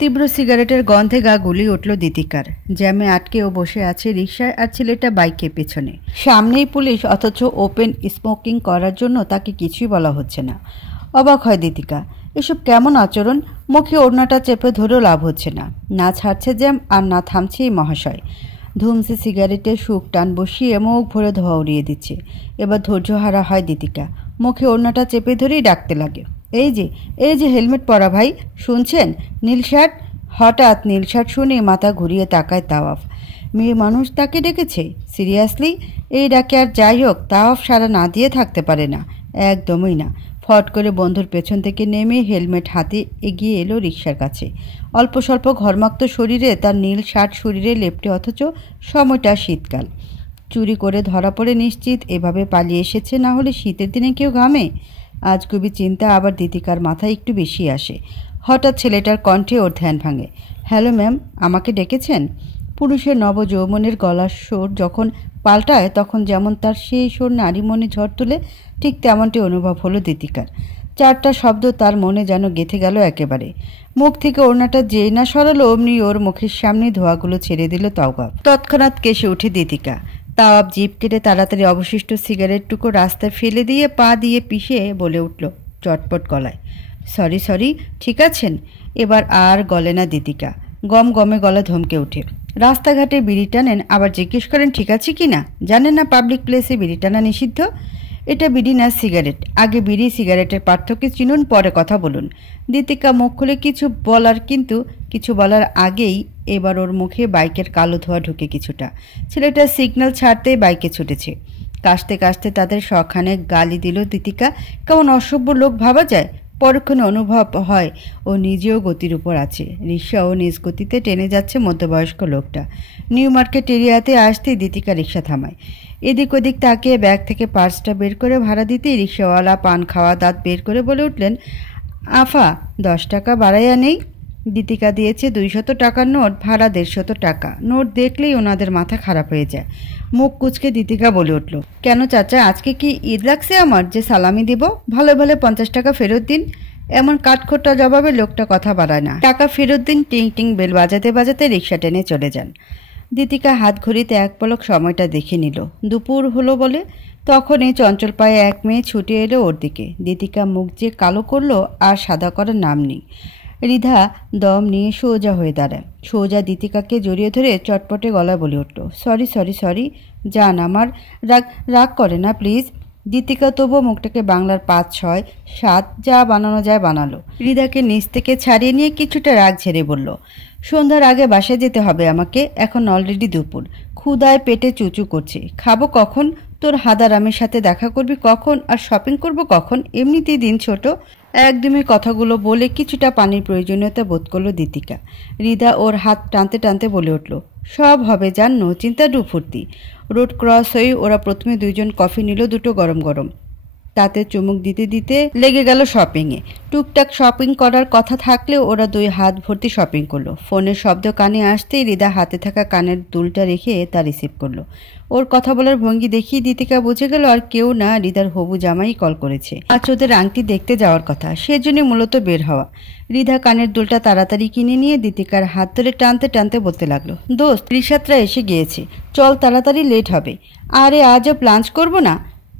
তীব্র সিগারেটের গন্ধে গা গুলিয়ে উঠল দীতিকার। জ্যামে আটকে ও বসে আছে রিকশায়, আর ছেলেটা বাইকের পেছনে। সামনেই পুলিশ, অথচ ওপেন স্মোকিং করার জন্য তাকে কিছুই বলা হচ্ছে না। অবাক হয় দীতিকা। এসব কেমন আচরণ? মুখে ওড়নাটা চেপে ধরেও লাভ হচ্ছে না। না ছাড়ছে জ্যাম আর না থামছে এই মহাশয়। ধুমসে সিগারেটের সুখ টান বসিয়ে মুখ ভরে ধোয়া উড়িয়ে দিচ্ছে। এবার ধৈর্যহারা হয় দীতিকা। মুখে ওড়নাটা চেপে ধরেই ডাকতে লাগে, এই যে হেলমেট পরা ভাই, শুনছেন? নীল শার্ট। হঠাৎ নীল শার্ট শুনে মাথা ঘুরিয়ে তাকায় তাওয়াফ। মেয়ে মানুষ তাকে ডেকেছে? সিরিয়াসলি? এই ডাকে আর যাই হোক, তাওয়াফ সাড়া না দিয়ে থাকতে পারে না, একদমই না। ফট করে বন্ধুর পেছন থেকে নেমে হেলমেট হাতে এগিয়ে এলো রিকশার কাছে। অল্প স্বল্প ঘর্মাক্ত শরীরে তার নীল শার্ট শরীরে লেপটে, অথচ সময়টা শীতকাল। চুরি করে ধরা পড়ে নিশ্চিত এভাবে পালিয়ে এসেছে, না হলে শীতের দিনে কেউ ঘামে? আজগুবি চিন্তা আবার দীতিকার মাথায় একটু বেশি আসে। হঠাৎ ছেলেটার কণ্ঠে ওর ধ্যান ভাঙে। হ্যালো ম্যাম, আমাকে ডেকেছেন? পুরুষের নবযৌবনের গলার সুর যখন পাল্টায়, তখন যেমন তার সেই সুর নারী মনে ঝড় তুলে, ঠিক তেমনটি অনুভব হলো দীতিকার। চারটা শব্দ তার মনে যেন গেঁথে গেল একেবারে। মুখ থেকে ওড়নাটা যেই না সরালো, অমনি ওর মুখের সামনে ধোঁয়াগুলো ছেড়ে দিল তাওয়াফ। তৎক্ষণাৎ কেসে উঠে দীতিকা। তাওয়াফ জিভ কেটে তাড়াতাড়ি অবশিষ্ট সিগারেটটুকু রাস্তায় ফেলে দিয়ে পা দিয়ে পিষে বলে উঠল চটপট গলায়, সরি, ঠিক আছেন? এবার আর গলে না দীতিকা। গম গমে গলা ধমকে ওঠে। রাস্তাঘাটে বিড়ি টানেন, আবার জিজ্ঞেস করেন ঠিক আছে কি না? জানেন না পাবলিক প্লেসে বিড়ি টানা নিষিদ্ধ? এটা বিড়ি না সিগারেট। আগে বিড়ি সিগারেটের পার্থক্য চিনুন, পরে কথা বলুন। দীতিকা মুখ খুলে কিছু বলার আগেই এবার ওর মুখে বাইকের কালো ধোঁয়া ঢুকে কিছুটা। ছেলেটা সিগন্যাল ছাড়তেই বাইকে ছুটেছে। কাশতে কাশতে তাদের সখানে গালি দিল দীতিকা। কেমন অসভ্য লোক ভাবা যায়। পরক্ষণে অনুভব হয় ও নিজেও গতির উপর আছে। রিকশাও নিজ গতিতে টেনে যাচ্ছে মধ্যবয়স্ক লোকটা। নিউ মার্কেট এরিয়াতে আসতেই দীতিকা রিকশা থামায়। এদিক ওদিক তাকিয়ে ব্যাগ থেকে পার্সটা বের করে ভাড়া দিতেই রিকশাওয়ালা পান খাওয়া দাঁত বের করে বলে উঠলেন, আফা 10 টাকা বাড়াইয়া নেই। দীতিকা দিয়েছে 200 টাকার নোট, ভাড়া 150 টাকা। নোট দেখলেই ওনাদের মাথা খারাপ হয়ে যায়। মুখ কুচকে দীতিকা বলে উঠল, কেন চাচা, আজকে কি ঈদ লাগছে আমার যে সালামি দিব? ভালো ভালো 50 টাকা ফেরত দিন। এমন কাঠখোট্টা জবাবে লোকটা কথা বাড়ায় না। টাকা ফেরত দিন। টিং টিং বেল বাজাতে বাজাতে রিকশা টেনে চলে যান। দীতিকা হাত ঘড়িতে এক পলক সময়টা দেখে নিল। দুপুর হলো বলে। তখনই চঞ্চল পায়ে এক মেয়ে ছুটে এলো ওর দিকে। দীতিকা মুখ যে কালো করলো, আর সাদা করার নাম নেই। রিধা দম নিয়ে সোজা হয়ে দাঁড়ায়। সোজা দীতিকাকে জড়িয়ে ধরে চটপটে গলায় বলে উঠল, সরি, যান, আমার রাগ করে না প্লিজ। দীতিকা তবুও মুখটাকে বাংলার 5, 6, 7 যা বানানো যায় বানালো। রিধাকে নিচ থেকে ছাড়িয়ে নিয়ে কিছুটা রাগ ঝেড়ে বলল, সন্ধ্যার আগে বাসায় যেতে হবে আমাকে। এখন অলরেডি দুপুর। ক্ষুদায় পেটে চুচু করছে। খাবো কখন? তোর হাদারামের সাথে দেখা করবি কখন? আর শপিং করব কখন? এমনিতেই দিন ছোট। একদমই কথাগুলো বলে কিছুটা পানির প্রয়োজনীয়তা বোধ করলো দীতিকা। রিধা ওর হাত টানতে টানতে বলে উঠল, সব হবে জান, নো চিন্তা, ফুর্তি। রোড ক্রস হয়ে ওরা প্রথমে 2 জন কফি নিল, দুটো গরম গরম। তাতে চুমুক দিতে দিতে লেগে গেল শপিংয়ে। টুকটাক শপিং করার কথা থাকলেও ওরা 2 হাত ভর্তি শপিং করলো। ফোনের শব্দ কানে আসতেই রিধা হাতে থাকা কানের দুলটা রেখে তা রিসিভ করলো। ওর কথা বলার ভঙ্গি দেখিয়ে দীতিকা বুঝে গেল আর কেউ না, রিধার হবু জামাই কল করেছে। আজ ওদের আংটি দেখতে যাওয়ার কথা, সেজন্য মূলত বের হওয়া। রিধা কানের দুলটা তাড়াতাড়ি কিনে নিয়ে দীতিকার হাত ধরে টানতে টানতে বলতে লাগলো, দোস্ত রিসাতরা এসে গিয়েছে, চল তাড়াতাড়ি, লেট হবে। আরে আজও লাঞ্চ করবো না?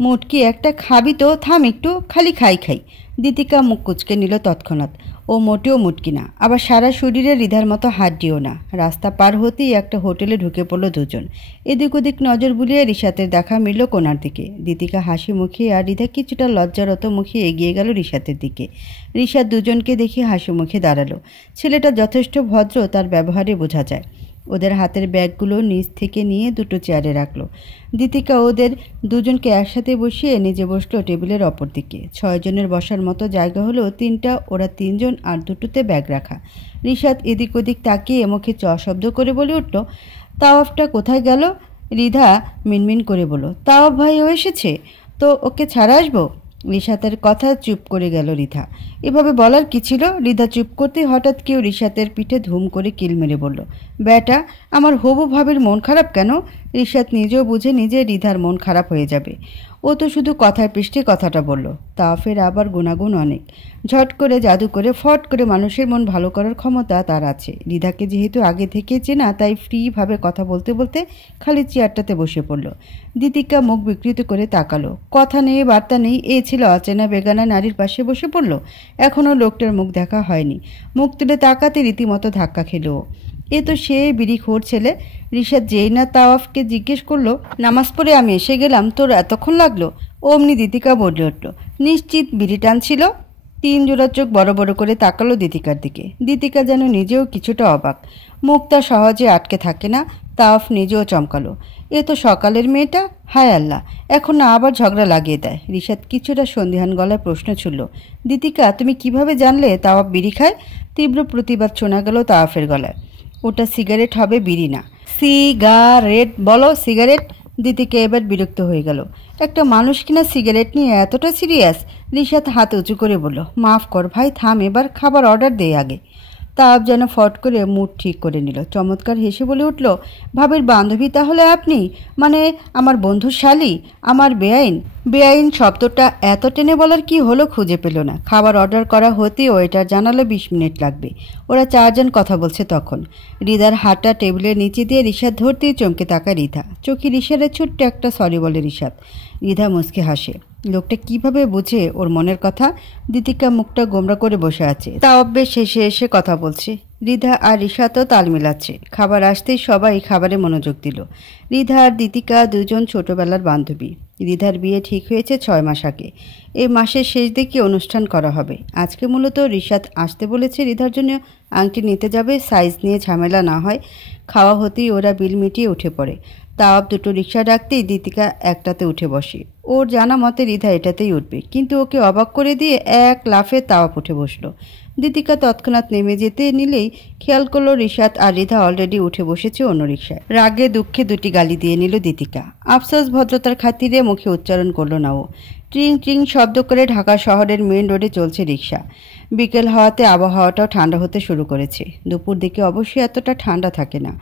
মুটকি একটা খাবি তো? থাম একটু, খালি খাই। দীতিকা মুখ কুচকে নিল তৎক্ষণাৎ। ও মোটেও মুটকি না, আবার সারা শরীরে রিধার মতো হাড্ডিও না। রাস্তা পার হতেই একটা হোটেলে ঢুকে পড়ল 2 জন। এদিক ওদিক নজর বুলিয়ে রিশাতের দেখা মিলল কোনার দিকে। দীতিকা হাসি মুখে আর রিধা কিছুটা লজ্জারত মুখে এগিয়ে গেল রিশাতের দিকে। রিশাত 2 জনকে দেখে হাসি মুখে দাঁড়ালো। ছেলেটা যথেষ্ট ভদ্র, তার ব্যবহারে বোঝা যায়। ওদের হাতের ব্যাগগুলো নিচ থেকে নিয়ে 2টো চেয়ারে রাখলো। দীতিকা ওদের 2 জনকে একসাথে বসিয়ে নিজে বসলো টেবিলের অপর দিকে। 6 জনের বসার মতো জায়গা হলো 3টা, ওরা 3 জন আর 2টোতে ব্যাগ রাখা। রিশাত এদিক ওদিক তাকিয়ে মুখে চ শব্দ করে বলে উঠল, তাওয়াফটা কোথায় গেল? রিধা মিনমিন করে বলল, তাওয়াফ ভাইও এসেছে? তো ওকে ছাড়া আসবো? রিশাতের কথা চুপ করে গেল রিধা। এভাবে বলার কি ছিল? রিধা চুপ করতে হঠাৎ কেউ রিশাতের পিঠে ধুম করে কিল মেরে বলল, বেটা, আমার হবু ভাবির মন খারাপ কেন? রিশাত নিজেও বুঝে নিজে রিধার মন খারাপ হয়ে যাবে। ও তো শুধু কথার পৃষ্ঠে কথাটা বলল। তাওয়াফের আবার গুণাগুণ অনেক। ঝট করে জাদু করে ফট করে মানুষের মন ভালো করার ক্ষমতা তার আছে। রিধাকে যেহেতু আগে থেকে চেনা, তাই ফ্রিভাবে কথা বলতে বলতে খালি চেয়ারটাতে বসে পড়ল। দীতিকা মুখ বিকৃত করে তাকালো। কথা নেই, বার্তা নেই, এই ছিল অচেনা বেগানা নারীর পাশে বসে পড়ল। এখনও লোকটার মুখ দেখা হয়নি। মুখ তুলে তাকাতে রীতিমতো ধাক্কা খেল। এ তো সে বিড়িখোর ছেলে। রিশাদ যেই না তাওয়াফকে জিজ্ঞেস করলো, নামাজ পড়ে আমি এসে গেলাম, তোর এতক্ষণ লাগলো? অমনি দীতিকা বলে উঠল, নিশ্চিত বিড়ি টানছিল। 3 জোড়া চোখ বড় বড় করে তাকালো দীতিকার দিকে। দীতিকা যেন নিজেও কিছুটা অবাক। মুখটা সহজে আটকে থাকে না। তাওয়াফ নিজেও চমকালো। এ তো সকালের মেয়েটা, হায় আল্লাহ, এখন না আবার ঝগড়া লাগিয়ে দেয়। রিশাদ কিছুটা সন্দিহান গলায় প্রশ্ন ছুড়ল, দীতিকা তুমি কিভাবে জানলে তাওয়াফ বিড়ি খায়? তীব্র প্রতিবাদ শোনা গেল তাওয়াফের গলায়। ওটা সিগারেট হবে, বিড়ি না। সিগারেট বলো, সিগারেট। দীতিকা এবার বিরক্ত হয়ে গেল। একটা মানুষ কিনা সিগারেট নিয়ে এতটা সিরিয়াস? রিশাদ হাত উঁচু করে বলল, মাফ কর ভাই, থাম এবার, খাবার অর্ডার দে আগে। তাপ যেন ফট করে মুড ঠিক করে নিল। চমৎকার হেসে বলে উঠল, ভাবির বান্ধবী তাহলে আপনি? মানে আমার বন্ধুর শালী, আমার বেআইন? বেআইন শব্দটা এত টেনে বলার কি হলো খুঁজে পেল না। খাবার অর্ডার করা হতে ওয়েটার জানালো 20 মিনিট লাগবে। ওরা 4 জন কথা বলছে তখন। রিধার হাতটা টেবিলের নিচে দিয়ে রিশাদ ধরতেই চমকে তাকায় রিধা। চোখে রিশাদের ছোট্ট একটা সরি বলে রিশাদ। রিধা মুচকে হাসে। লোকটা কিভাবে বুঝে ওর মনের কথা? দীতিকা মুখটা গোমরা করে বসে আছে। তাওয়াফের শেষে এসে কথা বলছে। রিধা আর রিশাদও তাল মিলাচ্ছে। খাবার আসতেই সবাই খাবারে মনোযোগ দিল। রিধা আর দীতিকা দুজন ছোটবেলার বান্ধবী। রিধার বিয়ে ঠিক হয়েছে 6 মাস আগে। এই মাসের শেষ দিকে অনুষ্ঠান করা হবে। আজকে মূলত রিশাদ আসতে বলেছে রিধার জন্য আংটি নিতে যাবে, সাইজ নিয়ে ঝামেলা না হয়। খাওয়া হতেই ওরা বিল মিটিয়ে উঠে পড়ে। তাওয়াফ দুটো রিক্সা ডাকতেই দীতিকা একটাতে উঠে বসে। ওর জানা মতে রিধা এটাতেই উঠবে, কিন্তু ওকে অবাক করে দিয়ে এক লাফে তাওয়াফ উঠে বসলো। দীতিকা তৎক্ষণাৎ নেমে যেতে নিলেই খেয়াল করলো রিশাদ আর রিধা অলরেডি উঠে বসেছে অন্য রিক্সায়। রাগে দুঃখে দুটি গালি দিয়ে নিল দীতিকা। আফসোস ভদ্রতার খাতিরে মুখে উচ্চারণ করলো না ও। ট্রিং ট্রিং শব্দ করে ঢাকা শহরের মেন রোডে চলছে রিক্সা। বিকেল হওয়াতে আবহাওয়াটাও ঠান্ডা হতে শুরু করেছে। দুপুর দিকে অবশ্যই এতটা ঠান্ডা থাকে না।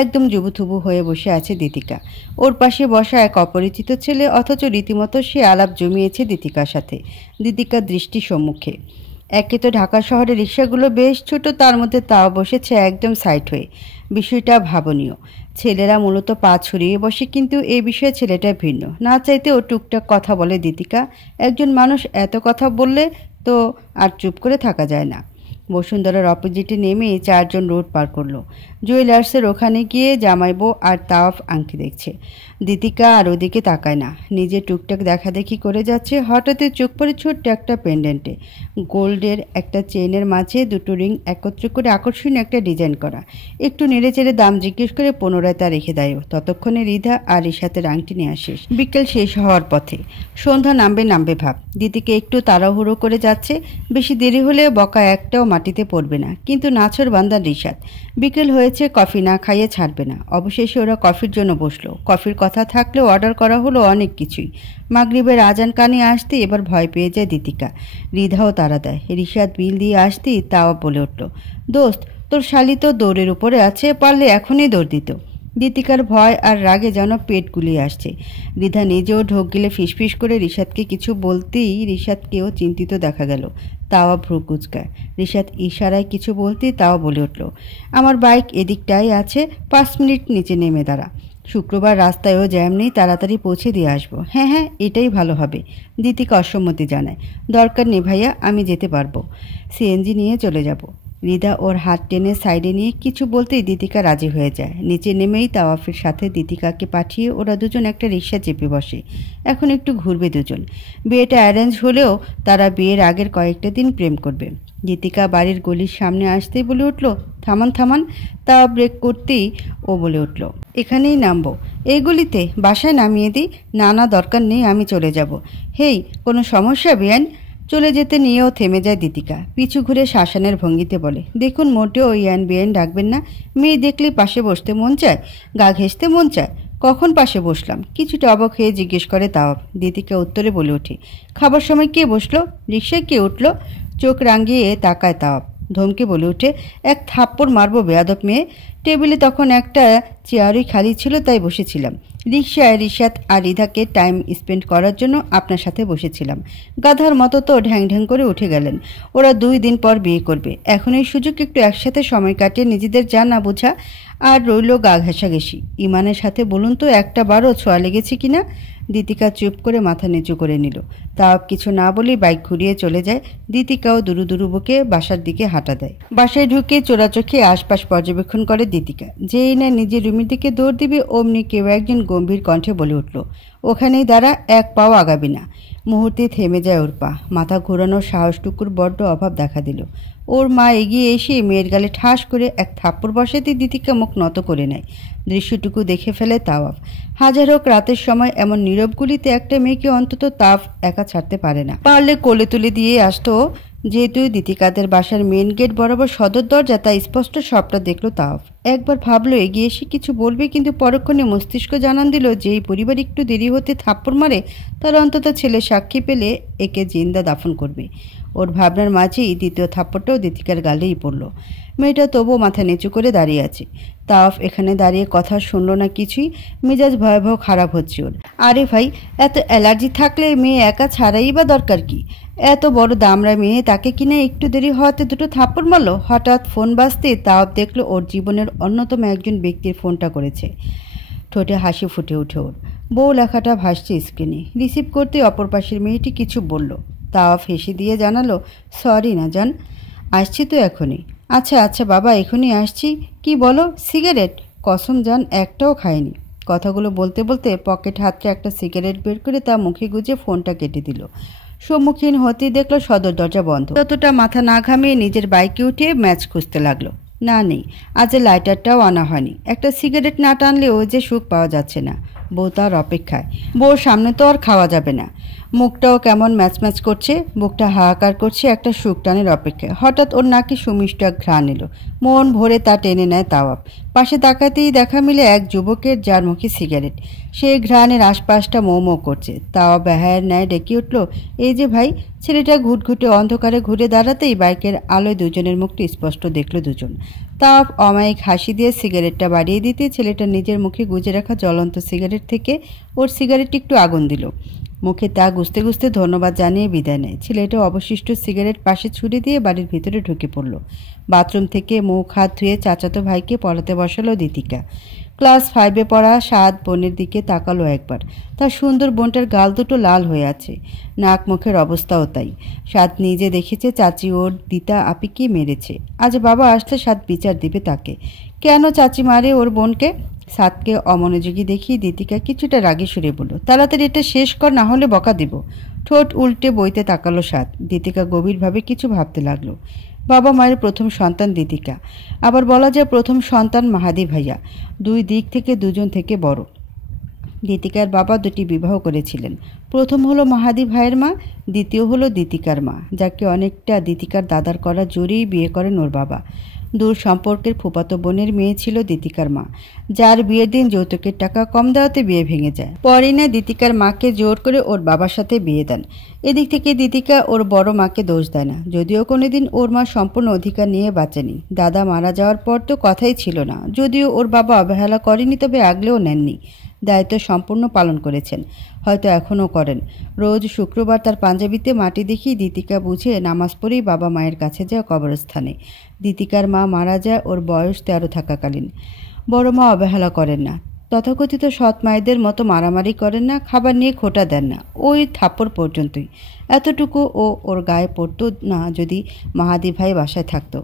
একদম জুবুথুবু হয়ে বসে আছে দীতিকা। ওর পাশে বসা এক অপরিচিত ছেলে, অথচ রীতিমতো সে আলাপ জমিয়েছে দীতিকার সাথে। দীতিকার দৃষ্টি সম্মুখে। একে তো ঢাকা শহরের রিক্সাগুলো বেশ ছোট, তার মধ্যে তাও বসেছে একদম সাইড হয়ে। বিষয়টা ভাবনীয়। ছেলেরা মূলত পা ছড়িয়ে বসে, কিন্তু এই বিষয়ে ছেলেটা ভিন্ন। না চাইতেও টুকটাক কথা বলে দীতিকা। একজন মানুষ এত কথা বললে তো আর চুপ করে থাকা যায় না। বসুন্ধরার অপোজিটে নেমে 4 জন রোড পার করলো। জুয়েলার্সের ওখানে গিয়ে জামাইবো আর তাওয়াফ আংটি দেখছে। দীতিকা আর ওদিকে তাকায় না, নিজে টুকটাক দেখাদেখি করে যাচ্ছে। হঠাৎই চোখ পড়ে ছোট্ট একটা পেন্ডেন্টে। গোল্ডের একটা চেইনের মাঝে দুটো রিং একত্র করে আকর্ষণীয় একটা ডিজাইন করা। একটু নেড়ে চেড়ে দাম জিজ্ঞেস করে পুনরায় তা রেখে দেয়। ততক্ষণে রিধা আর রিশাতের আংটি নিয়ে আসে। বিকেল শেষ হওয়ার পথে। সন্ধ্যা নামবে ভাব। দীতিকা একটু তাড়াহুড়ো করে যাচ্ছে। বেশি দেরি হলে বকা একটাও মাটিতে পড়বে না, কিন্তু নাছর বান্দার রিশাদ। বিকেল হয়েছে, কফি না খাইয়ে ছাড়বে না। অবশেষে ওরা কফির জন্য বসলো। কফির কথা থাকলেও অর্ডার করা হলো অনেক কিছুই। মাগরিবের আজান কানে আসতে এবার ভয় পেয়ে যায় দীতিকা। রিধাও তাড়া দেয়। রিশাদ বিল দিয়ে আসতেই তাও বলে উঠল, দোস্ত তোর শালি তো দৌড়ের উপরে আছে, পারলে এখনই দৌড় দিত। দীতিকার ভয় আর রাগে যেন পেট গুলিয়ে আসছে। রিধা নিজেও ঢোক গিলে ফিসফিস করে রিশাদকে কিছু বলতেই রিশাদকেও চিন্তিত দেখা গেল। তাওয়া ভ্রু কুচকায়। রিশাদ ইশারায় কিছু বলতেই তাও বলে উঠল, আমার বাইক এদিকটাই আছে, 5 মিনিট নিচে নেমে দাঁড়া। শুক্রবার রাস্তায়ও জ্যাম নেই, তাড়াতাড়ি পৌঁছে দিয়ে আসবো। হ্যাঁ, এটাই ভালো হবে। দীতিকা অসম্মতি জানায়। দরকার নেই ভাইয়া, আমি যেতে পারবো, সিএনজি নিয়ে চলে যাব। রিধা ওর হাত টেনে সাইডে নিয়ে কিছু বলতেই দীতিকা রাজি হয়ে যায়। নিচে নেমেই তাওয়াফের সাথে দীতিকাকে পাঠিয়ে ওরা দুজন একটা রিক্সা চেপে বসে। এখন একটু ঘুরবে দুজন। বিয়েটা অ্যারেঞ্জ হলেও তারা বিয়ের আগের কয়েকটা দিন প্রেম করবে। দীতিকা বাড়ির গলির সামনে আসতেই বলে উঠল, থামান। তাও ব্রেক করতেই ও বলে উঠল, এখানেই নামবো? এই গলিতে? বাসায় নামিয়ে দিই? না দরকার নেই, আমি চলে যাব। হেই, কোনো সমস্যা বেআইন? চলে যেতে নিয়েও থেমে যায় দীতিকা। পিছু ঘুরে শাসানের ভঙ্গিতে বলে, দেখুন মোটেও ইয়ান বেআইন ডাকবেন না। মেয়ে দেখলে পাশে বসতে মন চায়, গা ঘেঁষতে মন চায়। কখন পাশে বসলাম? কিছুটা অবাক হয়ে জিজ্ঞেস করে তাওয়াফ। দীতিকা উত্তরে বলে ওঠে, খাবার সময় কে বসলো? রিক্সায় কে উঠলো? চোখ রাঙিয়ে তাকায় তাওয়াফ। ধমকে বলে উঠে, এক থাপ্পড় মারবো বেয়াদব মেয়ে। টেবিলে তখন একটা চেয়ারই খালি ছিল, তাই বসেছিলাম। রিকশায় রিশাত আর রিধাকে টাইম স্পেন্ড করার জন্য আপনার সাথে বসেছিলাম। গাধার মতো তো ঢ্যাং ঢ্যাং করে উঠে গেলেন। ওরা 2 দিন পর বিয়ে করবে। এখন এই সুযোগ একটু একসাথে সময় কাটিয়ে নিজেদের জানা বোঝা আর রইল গা ঘেঁষাঘেঁষি। ইমানের সাথে বলুন তো একটা বারও ছোঁয়া লেগেছে কিনা? দীতিকা চুপ করে মাথা নিচু করে নিল। তাও কিছু না বলেই বাইক ঘুরিয়ে চলে যায়। দীতিকাও দুরু দুরু বুকে বাসার দিকে হাঁটা দেয়। বাসায় ঢুকে চোরাচোখে আশপাশ পর্যবেক্ষণ করে দীতিকা। যেই না নিজের রুমের দিকে দৌড় দিবে অমনি কেউ একজন গম্ভীর কণ্ঠে বলে উঠল, ওখানেই দাঁড়া, এক পাও আগাবি না। মুহূর্তে থেমে যায় ওর পা। মাথা ঘোরানোর সাহসটুকুর বড্ড অভাব দেখা দিল। ওর মা এগিয়ে এসে মেয়ের গালে ঠাস করে এক থাপ্পড় বসাতে দীতিকা মুখ নত করে নেয়। দৃশ্যটুকু দেখে ফেলে তাওয়াফ। হাজার হোক রাতের সময় এমন নীরবগুলিতে একটা মেয়েকে অন্তত তাওয়াফ একা ছাড়তে পারে না। পারলে কোলে তুলে দিয়ে আসতো। যেহেতু দীতিকাদের বাসার মেন গেট বরাবর সদর দরজা, তাই স্পষ্ট সবটা দেখলো তাওয়াফ। একবার ভাবলো এগিয়ে এসে কিছু বলবে, কিন্তু পরক্ষণে মস্তিষ্ক জানান দিল যে এই পরিবার একটু দেরি হতে থাপ্পড় মারে, তার অন্তত ছেলে সাক্ষী পেলে একে জিন্দা দাফন করবে। ওর ভাবনার মাঝেই দ্বিতীয় থাপ্পড়টাও দীতিকার গালেই পড়ল। মেয়েটা তবুও মাথা নিচু করে দাঁড়িয়ে আছে। তাওয়াফ এখানে দাঁড়িয়ে কথা শুনল না কিছুই। মেজাজ ভয়াবহ খারাপ হচ্ছে ওর। আরে ভাই, এত অ্যালার্জি থাকলে মেয়ে একা ছাড়াই বা দরকার কি? এত বড় দামড়া মেয়ে, তাকে কিনা একটু দেরি হওয়াতে দুটো থাপ্পড় মারল। হঠাৎ ফোন বাজতে তাওয়াফ দেখলো ওর জীবনের অন্যতম একজন ব্যক্তির ফোনটা করেছে। ঠোঁটে হাসি ফুটে ওঠে ওর। বউ লেখাটা ভাসছে স্ক্রিনে। রিসিভ করতে অপর পাশের মেয়েটি কিছু বলল। তাওয়াফ হেসে দিয়ে জানালো, সরি না জান, আসছি তো এখনই। আচ্ছা আচ্ছা বাবা, এখনই আসছি। কি বলো? সিগারেট? কসম জান, একটাও খায়নি। কথাগুলো বলতে বলতে পকেট হাতটা একটা সিগারেট বের করে তা মুখে গুজে ফোনটা কেটে দিল। সম্মুখীন হতেই দেখলো সদর দরজা বন্ধ। যতটা মাথা না ঘামিয়ে নিজের বাইকে উঠে ম্যাচ খুঁজতে লাগলো। না নেই, আজ লাইটারটাও আনা হয়নি। একটা সিগারেট না টানলেও যে সুখ পাওয়া যাচ্ছে না। বউ তার অপেক্ষায়। বউর সামনে তো আর খাওয়া যাবে না। মুখটাও কেমন ম্যাচ ম্যাচ করছে, বুকটা হাহাকার করছে একটা সুখ টানের অপেক্ষায়। হঠাৎ ওর নাকি সুমিষ্ট এক ঘ্রাণ এলো। মন ভরে তা টেনে নেয় তাওয়াফ। পাশে তাকাতেই দেখা মিলে এক যুবকের, যার মুখে সিগারেট। সেই ঘ্রাণের আশপাশটা মৌ মৌ করছে। তাওয়াফ বেহায়ের ন্যায় ডেকে উঠল, এই যে ভাই। ছেলেটা ঘুটঘুটে অন্ধকারে ঘুরে দাঁড়াতেই বাইকের আলোয় দুজনের মুখটি স্পষ্ট দেখল দুজন। তাওয়াফ অমায়িক হাসি দিয়ে সিগারেটটা বাড়িয়ে দিতে ছেলেটা নিজের মুখে গুজে রাখা জ্বলন্ত সিগারেট থেকে ওর সিগারেটটি একটু আগুন দিল। মুখে তা গুছতে গুছতে ধন্যবাদ জানিয়ে বিদায় নেয়। ছেলেটা অবশিষ্ট সিগারেট পাশে ছুড়ে দিয়ে বাড়ির ভিতরে ঢুকে পড়ল। বাথরুম থেকে মুখ হাত ধুয়ে চাচাতো ভাইকে পড়াতে বসালো দীতিকা। ক্লাস 5-এ পড়া সাত বোনের দিকে তাকালো একবার। তার সুন্দর বোনটার গাল দুটো লাল হয়ে আছে। নাক মুখের অবস্থাও তাই। সাত নিজে দেখেছে চাচি ওর দিতা আপিকে মেরেছে। আজ বাবা আসলে সাত বিচার দিবে তাকে। কেন চাচি মারে ওর বোনকে? সাতকে অমনোযোগী দেখিয়ে দীতিকা কিছুটা রাগে সুরে বলল, তাড়াতাড়ি এটা শেষ কর, না হলে বকা দিব। ঠোঁট উল্টে বইতে তাকালো সাত। দীতিকা গভীরভাবে কিছু ভাবতে লাগলো। বাবা মায়ের প্রথম সন্তান দীতিকা। আবার বলা যায় প্রথম সন্তান মাহাদি ভাইয়া। 2 দিক থেকে দুজন থেকে বড়। দীতিকার বাবা 2টি বিবাহ করেছিলেন। প্রথম হলো মাহাদি ভাইয়ের মা, দ্বিতীয় হলো দীতিকার মা, যাকে অনেকটা দীতিকার দাদার করা জোরেই বিয়ে করেন ওর বাবা। দূর সম্পর্কের ফুফাতো বোনের মেয়ে ছিল দীতিকার মা, যার বিয়ের দিন যৌতুকের টাকা কম দেওয়াতে বিয়ে ভেঙে যায়। পরে না দীতিকার মাকে জোর করে ওর বাবার সাথে বিয়ে দেন। এদিক থেকে দীতিকা ওর বড় মাকে দোষ দেয় না, যদিও কোনোদিন ওর মা সম্পূর্ণ অধিকার নিয়ে বাঁচেনি। দাদা মারা যাওয়ার পর তো কথাই ছিল না। যদিও ওর বাবা অবহেলা করেনি, তবে আগলেও নেননি। দায়িত্ব সম্পূর্ণ পালন করেছেন, হয়তো এখনও করেন। রোজ শুক্রবার তার পাঞ্জাবিতে মাটি দেখিয়ে দীতিকা বুঝে নামাজ পড়েই বাবা মায়ের কাছে যায় কবরস্থানে। দীতিকার মা মারা যায় ওর বয়স 13 থাকাকালীন। বড় মা অবহেলা করেন না, তথাকথিত সৎ মায়েদের মতো মারামারি করেন না, খাবার নিয়ে খোটা দেন না, ওই থাপ্পড় পর্যন্তই। এতটুকু ওর গায়ে পড়তো না যদি মাহাদি ভাই বাসায় থাকতো।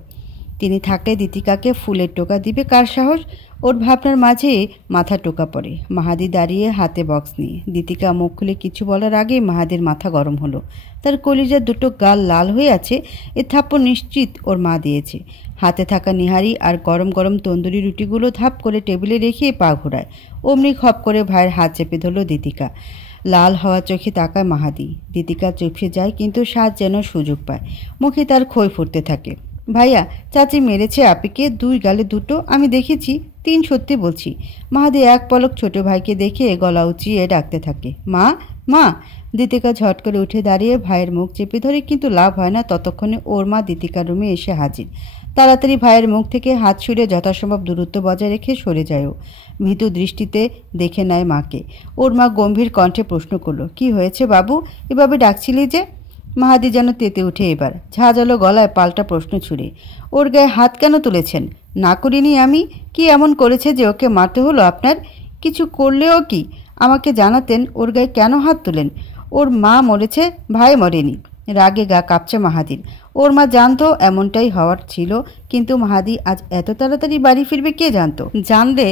তিনি থাকলে দীতিকাকে ফুলের টোকা দিবে কার সাহস? ওর ভাবনার মাঝে মাথা টোকা পড়ে। মাহাদি দাঁড়িয়ে হাতে বক্স নিয়ে। দীতিকা মুখ খুলে কিছু বলার আগে মাহাদির মাথা গরম হলো। তার কলিজার দুটো গাল লাল হয়ে আছে। এ থাপ্পড় নিশ্চিত ওর মা দিয়েছে। হাতে থাকা নিহারি আর গরম গরম তন্দুরি রুটিগুলো ধাপ করে টেবিলে রেখে পা ঘোরায়। অমনি খপ করে ভাইয়ের হাত চেপে ধরল দীতিকা। লাল হওয়া চোখে তাকায় মাহাদি। দীতিকা চুপসে যায়, কিন্তু সাজ যেন সুযোগ পায়। মুখে তার খই ফুটতে থাকে। ভাইয়া, চাচি মেরেছে আপিকে, 2 গালে 2টো। আমি দেখেছি, 3 সত্যি বলছি। মাহাদি এক পলক ছোট ভাইকে দেখে গলা উঁচিয়ে ডাকতে থাকে, মা মা। দীতিকা ঝট করে উঠে দাঁড়িয়ে ভাইয়ের মুখ চেপে ধরে, কিন্তু লাভ হয় না। ততক্ষণে ওর মা দীতিকার রুমে এসে হাজির। তাড়াতাড়ি ভাইয়ের মুখ থেকে হাত সরিয়ে যথাসম্ভব দূরত্ব বজায় রেখে সরে যায়। ও ভীতু দৃষ্টিতে দেখে নেয় মাকে। ওর মা গম্ভীর কণ্ঠে প্রশ্ন করল, কি হয়েছে বাবু, এভাবে ডাকছিলি যে? মাহাদি যেন তেতে উঠে এবার, ঝাঁঝালো গলায় পাল্টা প্রশ্ন ছুড়ে, ওর গায়ে হাত কেন তুলেছেন? না করিনি আমি। কি এমন করেছে যে ওকে মারতে হলো আপনার? কিছু করলেও কি আমাকে জানাতেন? ওর গায়ে কেন হাত তুলেন? ওর মা মরেছে, ভাই মরেনি। রাগে গা কাঁপছে মাহাদির। ওর মা জানতো এমনটাই হওয়ার ছিল, কিন্তু মাহাদি আজ এত তাড়াতাড়ি বাড়ি ফিরবে কে জানতো? জানলে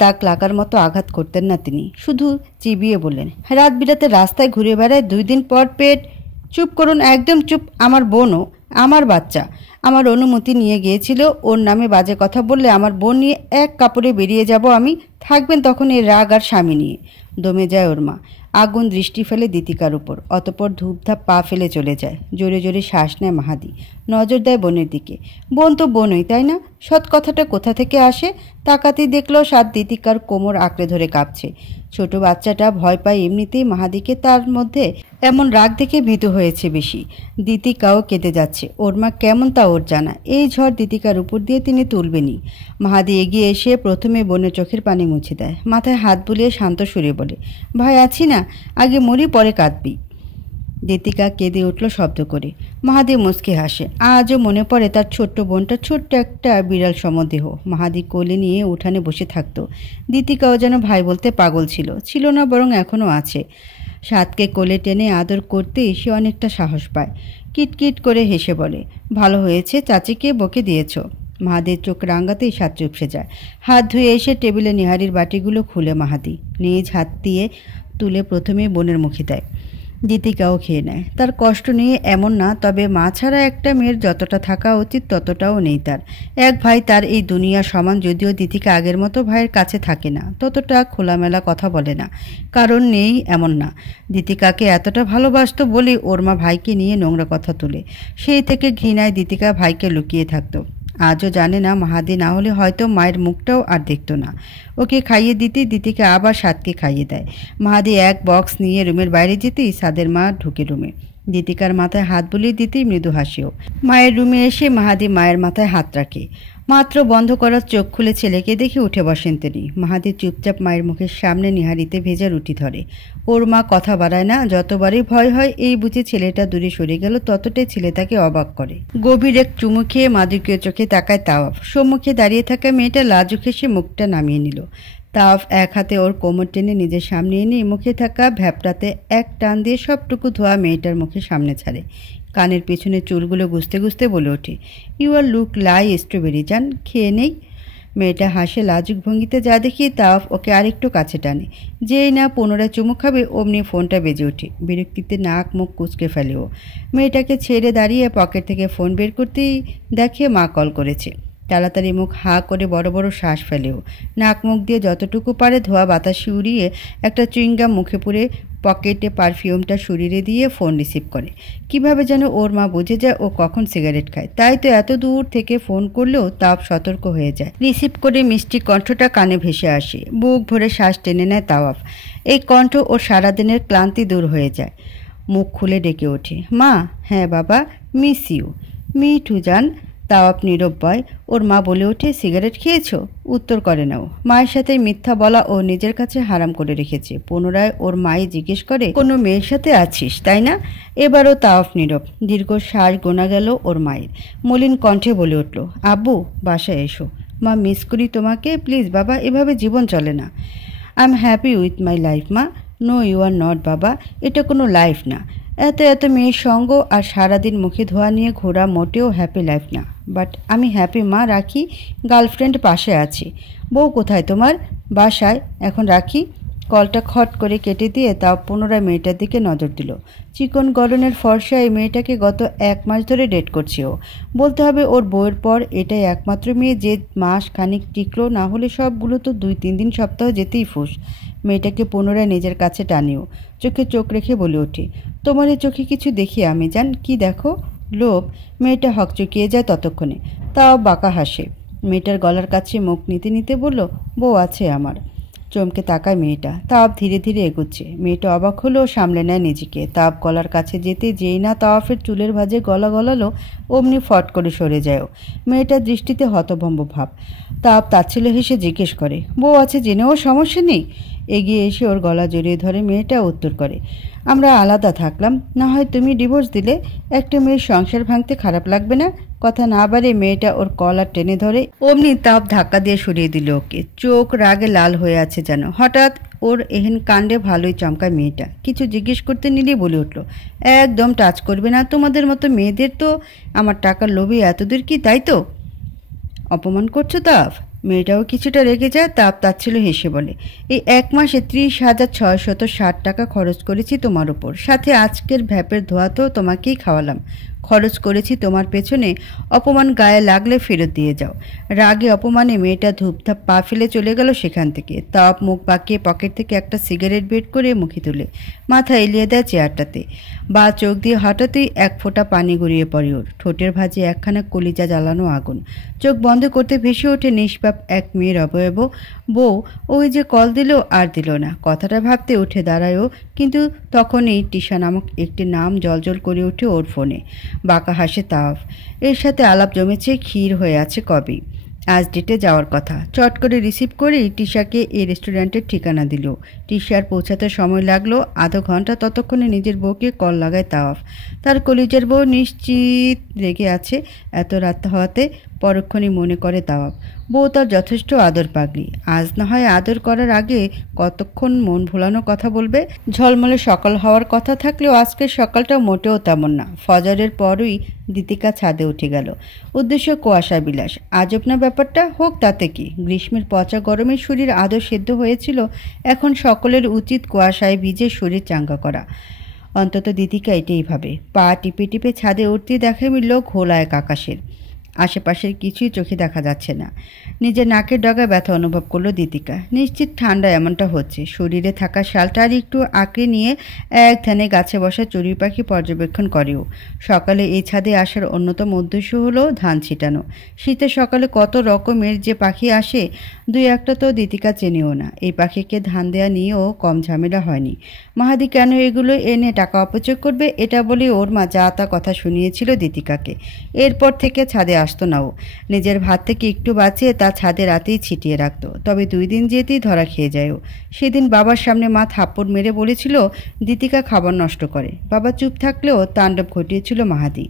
দাগ লাগার মতো আঘাত করতেন না তিনি, শুধু চিবিয়ে বললেন, রাত বিরাতে রাস্তায় ঘুরে বেড়ায়, 2 দিন পর পেট। চুপ করুন, একদম চুপ। আমার বোনও, আমার বাচ্চা, আমার অনুমতি নিয়ে গিয়েছিল। ওর নামে বাজে কথা বললে আমার বোন নিয়ে এক কাপড়ে বেরিয়ে যাব আমি। থাকবেন তখন এই রাগ আর স্বামী নিয়ে। দমে যায় ওর মা। আগুন দৃষ্টি ফেলে দীতিকার উপর, অতপর ধূপধাপ পা ফেলে চলে যায়। জোরে জোরে শ্বাস নেয় মাহাদি। নজর দেয় বোনের দিকে। বোন তো বোনই, তাই না? সৎ কথাটা কোথা থেকে আসে? তাকাতেই দেখলো সাত দীতিকার কোমর আঁকড়ে ধরে কাঁপছে। ছোট বাচ্চাটা ভয় পায় এমনিতেই মাহাদিকে, তার মধ্যে এমন রাগ দেখে ভীতু হয়েছে বেশি। দীতিকাও কেঁদে যাচ্ছে। ওর মা কেমন তা ওর জানা। এই ঝড় দীতিকার উপর দিয়ে তিনি তুলবেনই। মাহাদি এগিয়ে এসে প্রথমে বোনের চোখের পানি মুছে দেয়। মাথায় হাত বুলিয়ে শান্ত সুরে বলে, ভাই আছি না, আগে মরি পরে কাঁদবি। দীতিকা কেঁদে উঠল শব্দ করে। মাহাদি মুচকি হাসে। আজও মনে পড়ে তার ছোট্ট বোনটা, ছোট্ট একটা বিড়াল সমদেহ। মাহাদি কোলে নিয়ে উঠানে বসে থাকত। দীতিকাও যেন ভাই বলতে পাগল ছিল না, বরং এখনও আছে। সাতকে কোলে টেনে আদর করতে সে অনেকটা সাহস পায়। কিটকিট করে হেসে বলে, ভালো হয়েছে চাচিকে বকে দিয়েছ। মাহাদির চোখ রাঙাতেই সাত চুপসে যায়। হাত ধুয়ে এসে টেবিলে নিহারির বাটিগুলো খুলে মাহাদি নিজ হাত দিয়ে তুলে প্রথমে বোনের মুখে দেয়। দীতিকাও খেয়ে নেয়। তার কষ্ট নিয়ে এমন না, তবে মা ছাড়া একটা মেয়ের যতটা থাকা উচিত ততটাও নেই তার। এক ভাই তার এই দুনিয়া সমান, যদিও দীতিকা আগের মতো ভাইয়ের কাছে থাকে না, ততটা খোলামেলা কথা বলে না। কারণ নেই এমন না। দীতিকাকে এতটা ভালোবাসতো বলে ওর মা ভাইকে নিয়ে নোংরা কথা তুলে। সেই থেকে ঘৃণায় দীতিকা ভাইকে লুকিয়ে থাকতো। আজও জানে না, মাহাদি না হলে হয়তো মায়ের মুখটাও আর দেখতো না। ওকে খাইয়ে দিতে দীতিকা আবার সাদকে খাইয়ে দেয়। মাহাদি এক বক্স নিয়ে রুমের বাইরে যেতেই সাদের মা ঢুকে রুমে। দীতিকার মাথায় হাত বুলিয়ে দিতেই মৃদু হাসিও। মায়ের রুমে এসে মাহাদি মায়ের মাথায় হাত রাখে। মাত্র বন্ধ করার চোখ খুলে ছেলেকে দেখে উঠে বসেন তিনি। মাহাদি চুপচাপ মায়ের মুখের সামনে নিহারিতে ভেজা রুটি ধরে। ওর মা কথা বাড়ায় না। যতবারই ভয় হয় এই বুঝে ছেলেটা দূরে সরে গেল, ততটাই ছেলে তাকে অবাক করে। গভীর এক চুমু খেয়ে মাদুকীয় চোখে তাকায় তাওয়াফ। সম্মুখে দাঁড়িয়ে থাকা মেয়েটা লাজুক হেসে মুখটা নামিয়ে নিল। তাওয়াফ এক হাতে ওর কোমর টেনে নিজের সামনে এনে মুখে থাকা ভ্যাপটাতে এক টান দিয়ে সবটুকু ধোয়া মেয়েটার মুখে সামনে ছাড়ে। কানের পেছনে চুলগুলো গুছতে গুছতে বলে ওঠে, you are look like strawberry, যান খেয়ে নেই। মেয়েটা হাসে লাজুক ভঙ্গিতে, যা দেখি তাওয়াফ ওকে আরেকটু কাছে টানে। যেই না পুনরায় চুমু খাবে অমনি ফোনটা বেজে ওঠে। বিরক্তিতে নাক মুখ কুঁচকে ফেলে ও। মেয়েটাকে ছেড়ে দাঁড়িয়ে পকেট থেকে ফোন বের করতেই দেখে মা কল করেছে। তাড়াতাড়ি মুখ হা করে বড় বড় শ্বাস ফেলেও। নাক মুখ দিয়ে যতটুকু পারে ধোয়া বাতাসে উড়িয়ে একটা চুইংগাম মুখে পুরে পকেটে পারফিউমটা শরীরে দিয়ে ফোন রিসিভ করে। কিভাবে যেন ওর মা বুঝে যায় ও কখন সিগারেট খায়, তাই তো এত দূর থেকে ফোন করলেও তাপ সতর্ক হয়ে যায়। রিসিভ করে মিষ্টি কণ্ঠটা কানে ভেসে আসে। বুক ভরে শ্বাস টেনে নেয় তাওয়াফ। এই কণ্ঠ ওর সারাদিনের ক্লান্তি দূর হয়ে যায়। মুখ খুলে ডেকে ওঠে, মা। হ্যাঁ বাবা, মিস ইউ। মি টু জান। তাওয়াফ নীরব বয়। ওর মা বলে ওঠে, সিগারেট খেয়েছো? উত্তর করে নাও। মায়ের সাথে মিথ্যা বলা ও নিজের কাছে হারাম করে রেখেছে। পুনরায় ওর মাই জিজ্ঞেস করে, কোনো মেয়ের সাথে আছিস তাই না? এবারও তাওয়াফ নীরব। দীর্ঘ শ্বাস গোনা গেল ওর মায়ের। মলিন কণ্ঠে বলে উঠল, আব্বু বাসায় এসো। মা, মিস করি তোমাকে। প্লিজ বাবা, এভাবে জীবন চলে না। I am happy with my life মা। নো ইউ আর নট বাবা, এটা কোনো লাইফ না। এত মেয়ের সঙ্গ আর সারাদিন মুখে ধোয়া নিয়ে ঘোরা মোটেও হ্যাপি লাইফ না। বাট আমি হ্যাপি মা, রাখি। গার্লফ্রেন্ড পাশে আছে। বউ কোথায় তোমার? বাসায়। এখন রাখি। কলটা খট করে কেটে দিয়ে তাও পুনরায় মেয়েটার দিকে নজর দিল। চিকন গড়নের ফর্সা এই মেয়েটাকে গত 1 মাস ধরে ডেট করছে ও। বলতে হবে ওর বউয়ের পর এটাই একমাত্র মেয়ে যে মাস খানিক টিকলো, না হলে সবগুলো তো 2-3 দিন সপ্তাহ যেতেই ফুস। মেয়েটাকে পুনরায় নিজের কাছে টানিও। চোখে চোখ রেখে বলে ওঠে, তোমার এই চোখে কিছু দেখি আমি জান। কি দেখো? লোভ। মেয়েটা হকচকিয়ে যায় ততক্ষণে। তাও বাঁকা হাসে। মেয়েটার গলার কাছে মুখ নিতে নিতে বলল, বউ আছে আমার। চমকে তাকায় মেয়েটা। তাওয়াফ ধীরে ধীরে এগুচ্ছে। মেয়েটা অবাক হলেও সামলে নেয় নিজেকে। তাওয়াফ গলার কাছে যেতে যেই না তাওয়াফের চুলের ভাঁজে গলা গলালো, অমনি ফট করে সরে যায়। মেয়েটার দৃষ্টিতে হতভম্ব ভাব। তাওয়াফ তাচ্ছিল্য হেসে জিজ্ঞেস করে, বউ আছে জেনেও সমস্যা নেই? এগিয়ে এসে ওর গলা জড়িয়ে ধরে মেয়েটা উত্তর করে, আমরা আলাদা থাকলাম, না হয় তুমি ডিভোর্স দিলে। একটা মেয়ের সংসার ভাঙতে খারাপ লাগবে না? কথা না বাড়ে মেয়েটা ওর কলার টেনে ধরে অমনি তাপ ধাক্কা দিয়ে সরিয়ে দিল ওকে। চোখ রাগে লাল হয়ে আছে যেন। হঠাৎ ওর এহেন কাণ্ডে ভালোই চমকায় মেয়েটা। কিছু জিজ্ঞেস করতে নিলেই বলে উঠল, একদম টাচ করবে না, তোমাদের মতো মেয়েদের তো আমার টাকার লোভে এতদূর কি, তাই তো? অপমান করছো তাপ? মেয়েটাও কিছুটা রেগে যায়। তাপ তাচ্ছিল হেসে বলে, এই 1 মাসে 30,660 টাকা খরচ করেছি তোমার উপর, সাথে আজকের ভ্যাপের ধোয়া তো তোমাকেই খাওয়ালাম। খরচ করেছি তোমার পেছনে, অপমান গায়ে লাগলে ফেরত দিয়ে যাও। রাগে অপমানে মেয়েটা ধূপধাপ পা ফেলে চলে গেল সেখান থেকে। তাপ মুখ বাঁকিয়ে পকেট থেকে একটা সিগারেট বের করে মুখে তুলে মাথা এলিয়ে দেয় চেয়ারটাতে। বা চোখ দিয়ে হঠাৎই এক ফোঁটা পানি গড়িয়ে পড়ে ওর। ঠোঁটের ভাঁজে একখানা কলিজা জ্বালানো আগুন। চোখ বন্ধ করতে ভেসে ওঠে নিষ্পাপ এক মেয়ের অবয়ব। বউ ওই যে কল দিল আর দিল না। কথাটা ভাবতে উঠে দাঁড়ায়ও, কিন্তু তখনই টিশা নামক একটি নাম জলজল করে ওঠে ওর ফোনে। বাঁকা হাসে তাওয়াফ। এর সাথে আলাপ জমেছে ক্ষীর হয়ে আছে কবেই। আজ ডেটে যাওয়ার কথা। চট করে রিসিভ করেই টিশাকে এই রেস্টুরেন্টের ঠিকানা দিল। টিশার পৌঁছাতে সময় লাগলো আধা ঘন্টা। ততক্ষণে নিজের বউকে কল লাগায় তাওয়াফ। তার কলিজার বউ নিশ্চিত রেগে আছে এত রাত হওয়াতে। পরক্ষণই মনে করে তাওয়াফ, বউ তার যথেষ্ট আদর পাগলি। আজ না হয় আদর করার আগে কতক্ষণ মন ভোলানো কথা বলবে। ঝলমলে সকাল হওয়ার কথা থাকলেও আজকের সকালটা মোটেও তেমন না। ফজরের পরই দীতিকা ছাদে উঠে গেল। উদ্দেশ্য কুয়াশা বিলাস। আজব না ব্যাপারটা? হোক তাতে কি। গ্রীষ্মের পচা গরমে শরীর আদৌ সেদ্ধ হয়েছিল, এখন সকলের উচিত কুয়াশায় ভিজে শরীর চাঙ্গা করা। অন্তত দীতিকা এটাই ভাবে। পা টিপে টিপে ছাদে উঠতে দেখা মিলল ঘোলা এক আকাশের। আশেপাশের কিছুই চোখে দেখা যাচ্ছে না। নিজের নাকের ডগায় ব্যথা অনুভব করলো দীতিকা। নিশ্চিত ঠান্ডা এমনটা হচ্ছে। শরীরে থাকা শালটা আর একটু আঁকড়ে নিয়ে এক ধ্যানে গাছে বসা চড়ুই পাখি পর্যবেক্ষণ করেও। সকালে এই ছাদে আসার অন্যতম উদ্দেশ্য হলো ধান ছিটানো। শীতের সকালে কত রকমের যে পাখি আসে, দুই একটা তো দীতিকা চেনেও না। এই পাখিকে ধান দেয়া নিয়েও কম ঝামেলা হয়নি। মাহাদি কেন এগুলো এনে টাকা অপচয় করবে, এটা বলে ওর মা যা তা কথা শুনিয়েছিল দীতিকাকে। এরপর থেকে ছাদে আসতো না ও। নিজের ভাত থেকে একটু বাঁচিয়ে তা ছাদে রাতেই ছিটিয়ে রাখতো। তবে 2 দিন যেতেই ধরা খেয়ে যায় ও। সেদিন বাবার সামনে মা থাপ্পড় মেরে বলেছিল দীতিকা খাবার নষ্ট করে। বাবা চুপ থাকলেও তাণ্ডব ঘটিয়েছিল মাহাদি।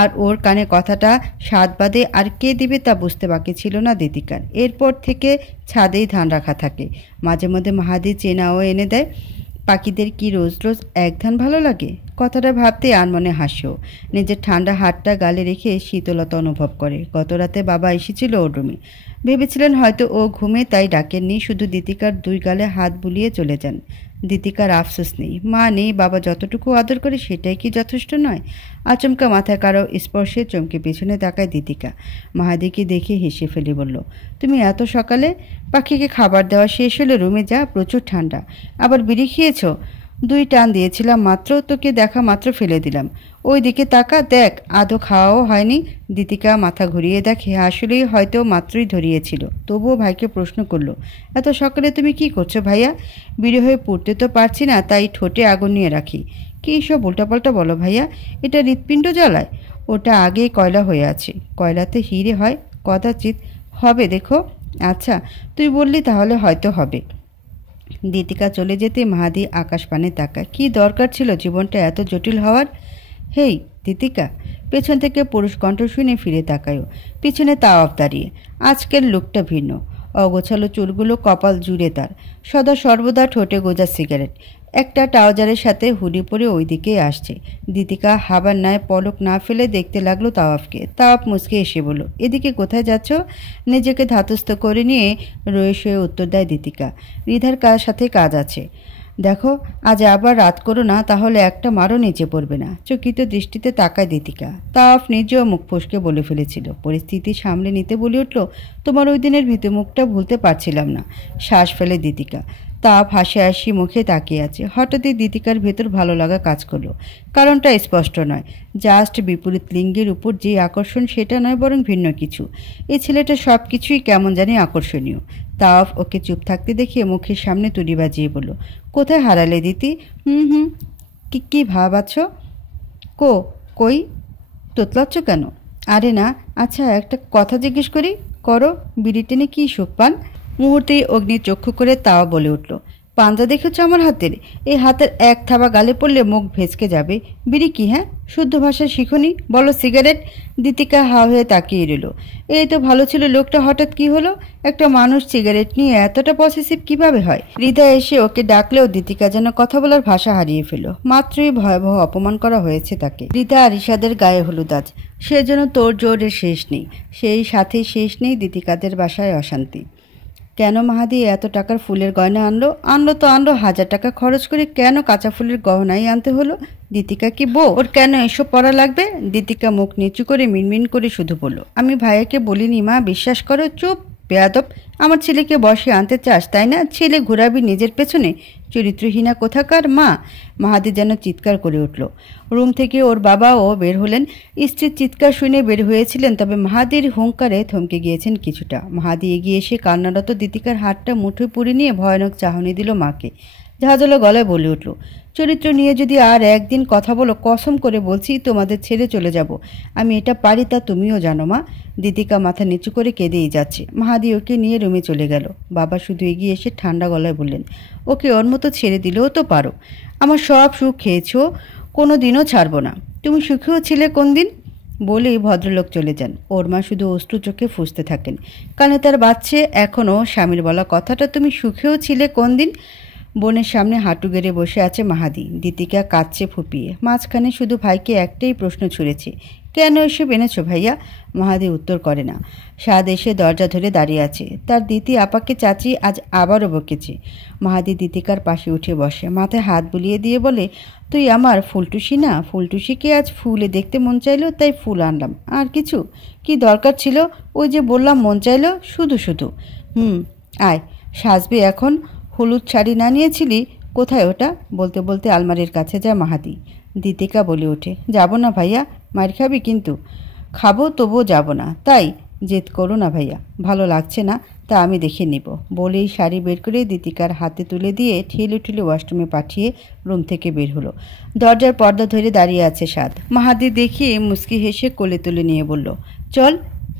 আর ওর কানে কথাটা স্বাদ বাদে আর কে দিবে তা বুঝতে বাকি ছিল না দীতিকার। এরপর থেকে ছাদেই ধান রাখা থাকে। মাঝে মধ্যে মাহাদি চেনাও এনে দেয়। পাখিদের কি রোজ রোজ এক ধান ভালো লাগে? কথাটা ভাবতে আনমনে হাসেও। নিজের ঠান্ডা হাতটা গালে রেখে শীতলতা অনুভব করে। গত রাতে বাবা এসেছিল ওর রুমে। ভেবেছিলেন হয়তো ও ঘুমে, তাই ডাকেননি, শুধু দীতিকার 2 গালে হাত বুলিয়ে চলে যান। দীতিকার আফসোস নেই, মা নেই, বাবা যতটুকু আদর করে সেটাই কি যথেষ্ট নয়? আচমকা মাথায় কারো স্পর্শে চমকে পেছনে তাকায় দীতিকা। মাহাদিকে দেখে হেসে ফেলে বলল, তুমি এত সকালে? পাখিকে খাবার দেওয়া শেষ হলে রুমে যা, প্রচুর ঠান্ডা। আবার বিড়ি খেয়েছ? 2 টান দিয়েছিলাম মাত্র, তোকে দেখা মাত্র ফেলে দিলাম। ওই দিকে তাকা, দেখ আদৌ খাওয়াও হয়নি। দীতিকা মাথা ঘুরিয়ে দেখে আসলেই হয়তো মাত্রই ধরিয়েছিল। তবুও ভাইকে প্রশ্ন করলো, এত সকালে তুমি কি করছো ভাইয়া? বিড়ি হয়ে পড়তে তো পারছি না, তাই ঠোঁটে আগুন নিয়ে রাখি। কী সব উল্টাপাল্টা বলো ভাইয়া, এটা হৃৎপিণ্ড জ্বালায়? ওটা আগেই কয়লা হয়ে আছে। কয়লাতে হিরে হয়? কদাচিৎ হবে, দেখো। আচ্ছা তুই বললি তাহলে হয়তো হবে। দীতিকা চলে যেতে মাহাদি আকাশ পানে তাকায়। কি দরকার ছিল জীবনটা এত জটিল হওয়ার? হেই দীতিকা। পেছন থেকে পুরুষ কণ্ঠ শুনে ফিরে তাকায়ও। পিছনে তাওয়াফ দাঁড়িয়ে। আজকের লুকটা ভিন্ন। অগোছালো চুলগুলো কপাল জুড়ে তার। সদা সর্বদা ঠোঁটে গোজা সিগারেট। একটা ট্রাউজারের সাথে হুডি পরে ওই দিকেই আসছে। দীতিকা হাবার ন্যায় পলক না ফেলে দেখতে লাগলো তাওয়াফকে। তাওয়াফ মুচকে এসে বলল, এদিকে কোথায় যাচ্ছ? নিজেকে ধাতস্থ করে নিয়ে রয়ে শুয়ে উত্তর দেয় দীতিকা, রিধার সাথে কাজ আছে। দেখো আজ আবার রাত করো না, তাহলে একটা মারও নিচে পড়বে না। চকিত দৃষ্টিতে তাকায় দীতিকা। তাওয়াফ নিজেও মুখ ফসকে বলে ফেলেছিল। পরিস্থিতি সামলে নিতে বলে উঠল, তোমার ওই দিনের ভীতু মুখটা ভুলতে পারছিলাম না। শ্বাস ফেলে দীতিকা। তাপ হাসি হাসি মুখে তাকিয়ে আছে। হঠাৎই দীতিকার ভেতর ভালো লাগা কাজ করলো। কারণটা স্পষ্ট নয়, জাস্ট বিপরীত লিঙ্গের উপর যে আকর্ষণ সেটা নয়, বরং ভিন্ন কিছু। এই ছেলেটা সব কিছুই কেমন জানি আকর্ষণীয়। তাপ ওকে চুপ থাকতে দেখে মুখের সামনে তুড়ি বাজিয়ে বলল, কোথায় হারালে দিতি? হুম, কি ভাবাচ্ছ? কই তোতলাচ্ছ কেন? আরে না। আচ্ছা একটা কথা জিজ্ঞেস করি, করো। বিড়ি টেনে কি সুখ পান? মুহূর্তেই অগ্নি চক্ষু করে তাও বলে উঠল, পাঞ্জা দেখেছ আমার হাতের? এই হাতের এক থাবা গালে পড়লে মুখ ভেসকে যাবে। বিড়ি কি? হ্যাঁ, শুদ্ধ ভাষায় শিখনি? বলো সিগারেট। দীতিকা হা হয়ে তাকিয়ে রইল। এই তো ভালো ছিল লোকটা, হঠাৎ কি হলো? একটা মানুষ সিগারেট নিয়ে এতটা পসেসিভ কিভাবে হয়? হৃদয় এসে ওকে ডাকলেও দীতিকা যেন কথা বলার ভাষা হারিয়ে ফেলল। মাত্রই ভয়াবহ অপমান করা হয়েছে তাকে। রিতা আর ঋষাদের গায়ে হলুদ আজ, সেজন্য তোর জোরের শেষ নেই। সেই সাথে শেষ নেই দীতিকাদের বাসায় অশান্তি। কেন মাহাদি এত টাকার ফুলের গয়না আনলো তো আনলো, 1000 টাকা খরচ করে। কেন কাঁচা ফুলের গহনাই আনতে হলো? দীতিকা কি বউ? ওর কেন এসব পরা লাগবে? দীতিকা মুখ নিচু করে মিনমিন করে শুধু বলল, আমি ভাইয়াকে বলিনি মা, বিশ্বাস করো। চুপ বেয়াদব। আমার ছেলেকে বসে আনতে চাস তাই না? ছেলে ঘোরাবি নিজের পেছনে, চরিত্রহীনা কোথাকার। মাহাদি যেন চিৎকার করে উঠল। রুম থেকে ওর বাবাও বের হলেন। স্ত্রীর চিৎকার শুনে বের হয়েছিলেন, তবে মাহাদির হুঙ্কারে থমকে গিয়েছেন কিছুটা। মাহাদি এগিয়ে এসে কান্নারত দীতিকার হাতটা মুঠোয় পুড়ে নিয়ে ভয়ানক চাহনি দিল মাকে। ঝাঁঝালো গলায় বলে উঠল, চরিত্র নিয়ে যদি আর একদিন কথা বলো, কসম করে বলছি তোমাদের ছেড়ে চলে যাব। আমি এটা পারি তা তুমিও জানো মা। দীতিকা মাথা নিচু করে কেঁদেই যাচ্ছে। মাহাদি ওকে নিয়ে রুমে চলে গেল। বাবা শুধু এগিয়ে এসে ঠান্ডা গলায় বললেন, ওকে ওর মতো ছেড়ে দিলেও তো পারো। আমার সব সুখ খেয়েছো, কোনো দিনও ছাড়বো না। তুমি সুখেও ছিলে কোন দিন? বলেই ভদ্রলোক চলে যান। ওর মা শুধু অশ্রু চোখে ফুঁসতে থাকেন। কানে তার বাজছে এখনও স্বামীর বলা কথাটা, তুমি সুখেও ছিলে কোন দিন। বোনের সামনে হাঁটু গেড়ে বসে আছে মাহাদি। দীতিকা কাঁদছে ফুপিয়ে। মাঝখানে শুধু ভাইকে একটাই প্রশ্ন ছুঁড়েছে, কেন এসব এনেছো ভাইয়া? মাহাদি উত্তর করে না। সাদ এসে দরজা ধরে দাঁড়িয়ে আছে। তার দিতি আপাকে চাচি আজ আবারও বকেছে। মাহাদি দীতিকার পাশে উঠে বসে, মাথায় হাত বুলিয়ে দিয়ে বলে, তুই আমার ফুলটুসি না? ফুলটুসিকে আজ ফুলে দেখতে মন চাইলো তাই ফুল আনলাম। আর কিছু কি দরকার ছিল? ওই যে বললাম মন চাইলো শুধু শুধু। আয় সাজবে এখন। হলুদ শাড়ি না নিয়েছিলি? কোথায় ওটা? বলতে বলতে আলমারির কাছে যায় মাহাদি। দীতিকা বলে ওঠে, যাব না ভাইয়া, মার খাবি কিন্তু। খাবো, তবুও যাব না। তাই জেদ করো না ভাইয়া, ভালো লাগছে না তা আমি দেখে নিব। বলেই শাড়ি বের করে দীতিকার হাতে তুলে দিয়ে ঠেলে ঠেলে ওয়াশরুমে পাঠিয়ে রুম থেকে বের হলো। দরজার পর্দা ধরে দাঁড়িয়ে আছে সাদ। মাহাদি দেখিয়ে মুচকি হেসে কোলে তুলে নিয়ে বলল, চল।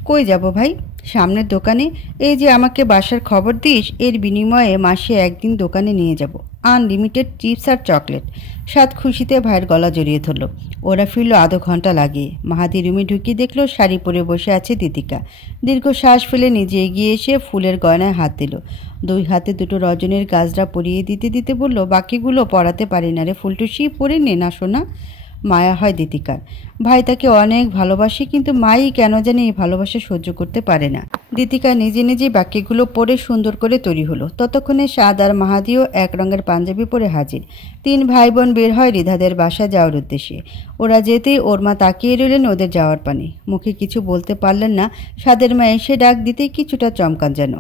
কই যাব ভাই? সামনের দোকানে। এই যে আমাকে বাসার খবর দিস, এর বিনিময়ে মাসে একদিন দোকানে নিয়ে যাব, আনলিমিটেড চিপস আর চকলেট। সাদ খুশিতে ভাইয়ের গলা জড়িয়ে ধরল। ওরা ফিরল আধা ঘন্টা লাগিয়ে। মাহাদি রুমে ঢুকিয়ে দেখলো শাড়ি পরে বসে আছে দীতিকা। দীর্ঘ শ্বাস ফেলে নিজে এগিয়ে এসে ফুলের গয়নায় হাত দিল। দুই হাতে দুটো রজনীর গাজরা পরিয়ে দিতে দিতে বলল, বাকিগুলো পরাতে পারি না রে ফুলটুসি, পরে নে না শোনা। মায়া হয় দীতিকার। ভাই তাকে অনেক ভালোবাসে, কিন্তু মাই কেন জানি এই ভালোবাসা সহ্য করতে পারে না। দীতিকা নিজে নিজে বাকিগুলো পরে সুন্দর করে তৈরি হলো। ততক্ষণে সাদ আর মাহাদিও এক রঙের পাঞ্জাবি পরে হাজির। 3 ভাই বোন বের হয় রিধাদের বাসায় যাওয়ার উদ্দেশ্যে। ওরা যেতেই ওর মা তাকিয়ে রইলেন ওদের যাওয়ার পানে। মুখে কিছু বলতে পারলেন না। সাদের মা এসে ডাক দিতেই কিছুটা চমকান যেন।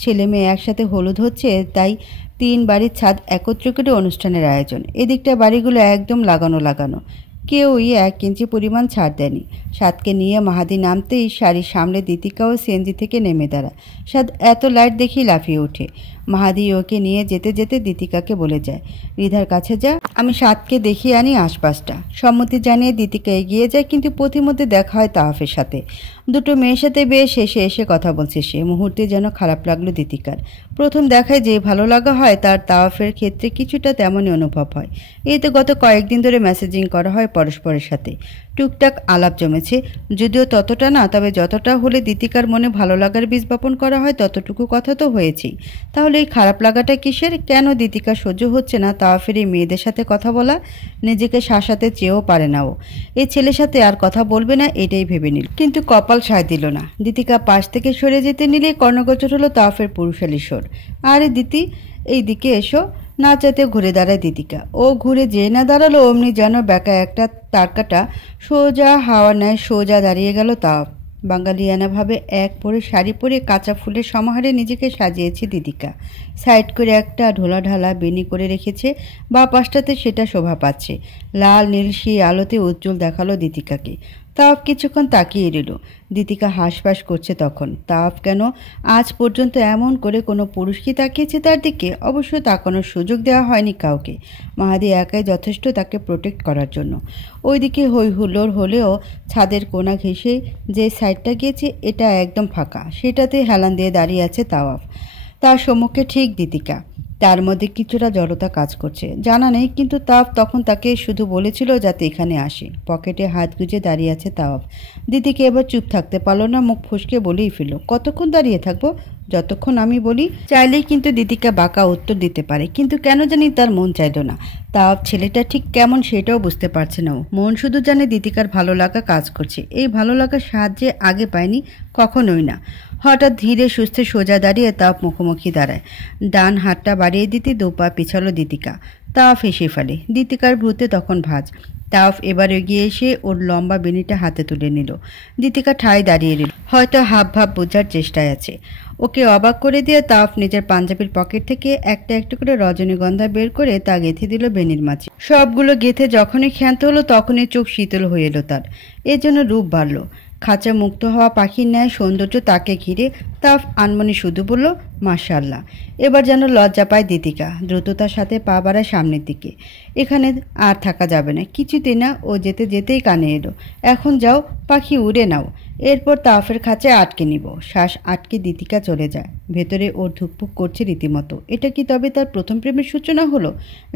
ছেলে মেয়ে একসাথে হলুদ হচ্ছে, তাই 3 বাড়ির ছাদ একত্র করে অনুষ্ঠানের আয়োজন। এদিকটা বাড়িগুলো একদম লাগানো। কেউই 1 ইঞ্চি পরিমাণ ছাড় দেয়নি। সাদকে নিয়ে মাহাদি নামতেই শাড়ির সামনে দীতিকাও সিএনজি থেকে নেমে দাঁড়ায়। সাদ এত লাইট দেখেই লাফিয়ে ওঠে। মাহাদি ওকে নিয়ে যেতে যেতে দীতিকাকে বলে যায়, রিধার কাছে যা, আমি সাদকে দেখিয়ে আনি আশপাশটা। সম্মতি জানিয়ে দীতিকা এগিয়ে যায়, কিন্তু পথিমধ্যে দেখা হয় তাওয়াফের সাথে। দুটো মেয়ের সাথে বেশ হেসে এসে কথা বলছে সে। মুহূর্তে যেন খারাপ লাগলো দীতিকার। প্রথম দেখায় যে ভালো লাগা হয় তার তাওয়াফের ক্ষেত্রে কিছুটা তেমনই অনুভব হয়। এই তো গত কয়েকদিন ধরে মেসেজিং করা হয় পরস্পরের সাথে। টুকটাক আলাপ জমেছে, যদিও ততটা না, তবে যতটা হলে দীতিকার মনে ভালো লাগার বীজ বপন করা হয় ততটুকু কথা তো হয়েছেই। তাহলে এই খারাপ লাগাটা কিসের? কেন দীতিকা সহ্য হচ্ছে না তাওয়াফের এই মেয়েদের সাথে কথা বলা? নিজেকে শাসাতে চেয়েও পারে না ও। এই ছেলের সাথে আর কথা বলবে না এটাই ভেবে নিল, কিন্তু কপাল সায় দিল না। দীতিকা পাশ থেকে সরে যেতে নিলে কর্ণগোচর হলো তাওয়াফের পুরুষালী স্বর, আরে দিতি এই দিকে এসো। না চাইতে ঘুরে দাঁড়ায় দীতিকা। ও ঘুরে যে না দাঁড়ালো অমনি যেন বেকা একটা তারকাটা সোজা হাওয়া নেয় সোজা দাঁড়িয়ে গেল তাওয়াফ। বাঙালিয়ানাভাবে এক পরে শাড়ি পরে কাঁচা ফুলের সমাহারে নিজেকে সাজিয়েছে দীতিকা। সাইড করে একটা ঢোলা ঢালা বেনি করে রেখেছে, বা পাশটাতে সেটা শোভা পাচ্ছে। লাল নীল সেই আলোতে উজ্জ্বল দেখালো দীতিকাকে। তাওয়াফ কিছুক্ষণ তাকিয়ে রইল। দীতিকা হাঁসফাঁস করছে তখন। তাওয়াফ কেন আজ পর্যন্ত এমন করে কোনো পুরুষ কি তাকিয়েছে তার দিকে? অবশ্য তাকানোর সুযোগ দেওয়া হয়নি কাউকে। মাহাদি একাই যথেষ্ট তাকে প্রোটেক্ট করার জন্য। ওইদিকে হই হুল্লোড় হলেও ছাদের কোণা ঘেঁষে যে সাইডটা গিয়েছে এটা একদম ফাঁকা। সেটাতে হেলান দিয়ে দাঁড়িয়ে আছে তাওয়াফ। তার সম্মুখে ঠিক দীতিকা। তার মধ্যে কিছুটা জড়তা কাজ করছে, জানা নেই, কিন্তু তাওয়াফ তখন তাকে শুধু বলেছিল যাতে এখানে আসে। পকেটে হাত গুজে দাঁড়িয়ে আছে তাওয়াফ। দিদিকে এবার চুপ থাকতে পারল না, মুখ ফসকে বলেই ফেলল, কতক্ষণ দাঁড়িয়ে থাকবো? যতক্ষণ আমি বলি। চাইলেই কিন্তু দিদিকা বাঁকা উত্তর দিতে পারে, কিন্তু কেন জানি তার মন চাইল না। তাওয়াফ ছেলেটা ঠিক কেমন সেটাও বুঝতে পারছে না। মন শুধু জানে দিদিকার ভালো লাগা কাজ করছে। এই ভালো লাগার সাহায্যে আগে পায়নি, কখনোই না। হঠাৎ ধীরে সুস্থে সোজা দাঁড়িয়ে তাওয়াফ মুখোমুখি দাঁড়ায়। ডান হাতটা বাড়িয়ে দিতে দু পা পিছালো দীতিকা। তাওয়াফ হেসে ফেলে। দীতিকার ভ্রুতে তখন ভাঁজ। তাওয়াফ এবার এগিয়ে এসে ওর লম্বা বেনিটা হাতে তুলে নিল। দীতিকা ঠায় দাঁড়িয়ে রইল, হয়তো হাব ভাব বোঝার চেষ্টায় আছে। ওকে অবাক করে দিয়ে তাওয়াফ নিজের পাঞ্জাবির পকেট থেকে একটা একটা করে রজনীগন্ধা বের করে তা গেঁথে দিল বেনির মাঝে। সবগুলো গেঁথে যখনই ক্ষান্ত হলো তখনই চোখ শীতল হয়ে এলো তার। এর জন্য রূপ বাড়ল। খাঁচা মুক্ত হওয়া পাখির ন্যায় সৌন্দর্য তাকে ঘিরে। তাওয়াফ আনমনে শুধু বলল, মাশাআল্লাহ। এবার যেন লজ্জা পায় দীতিকা। দ্রুততার সাথে পা বাড়ায় সামনের দিকে। এখানে আর থাকা যাবে না, কিছুতে না। ও যেতে যেতেই কানে এলো, এখন যাও, পাখি উড়ে নাও। এরপর তাওয়াফের খাঁচায় আটকে নিব। শ্বাস আটকে দীতিকা চলে যায়। ভেতরে ওর ধুকপুক করছে রীতিমতো। এটা কি তবে তার প্রথম প্রেমের সূচনা হলো?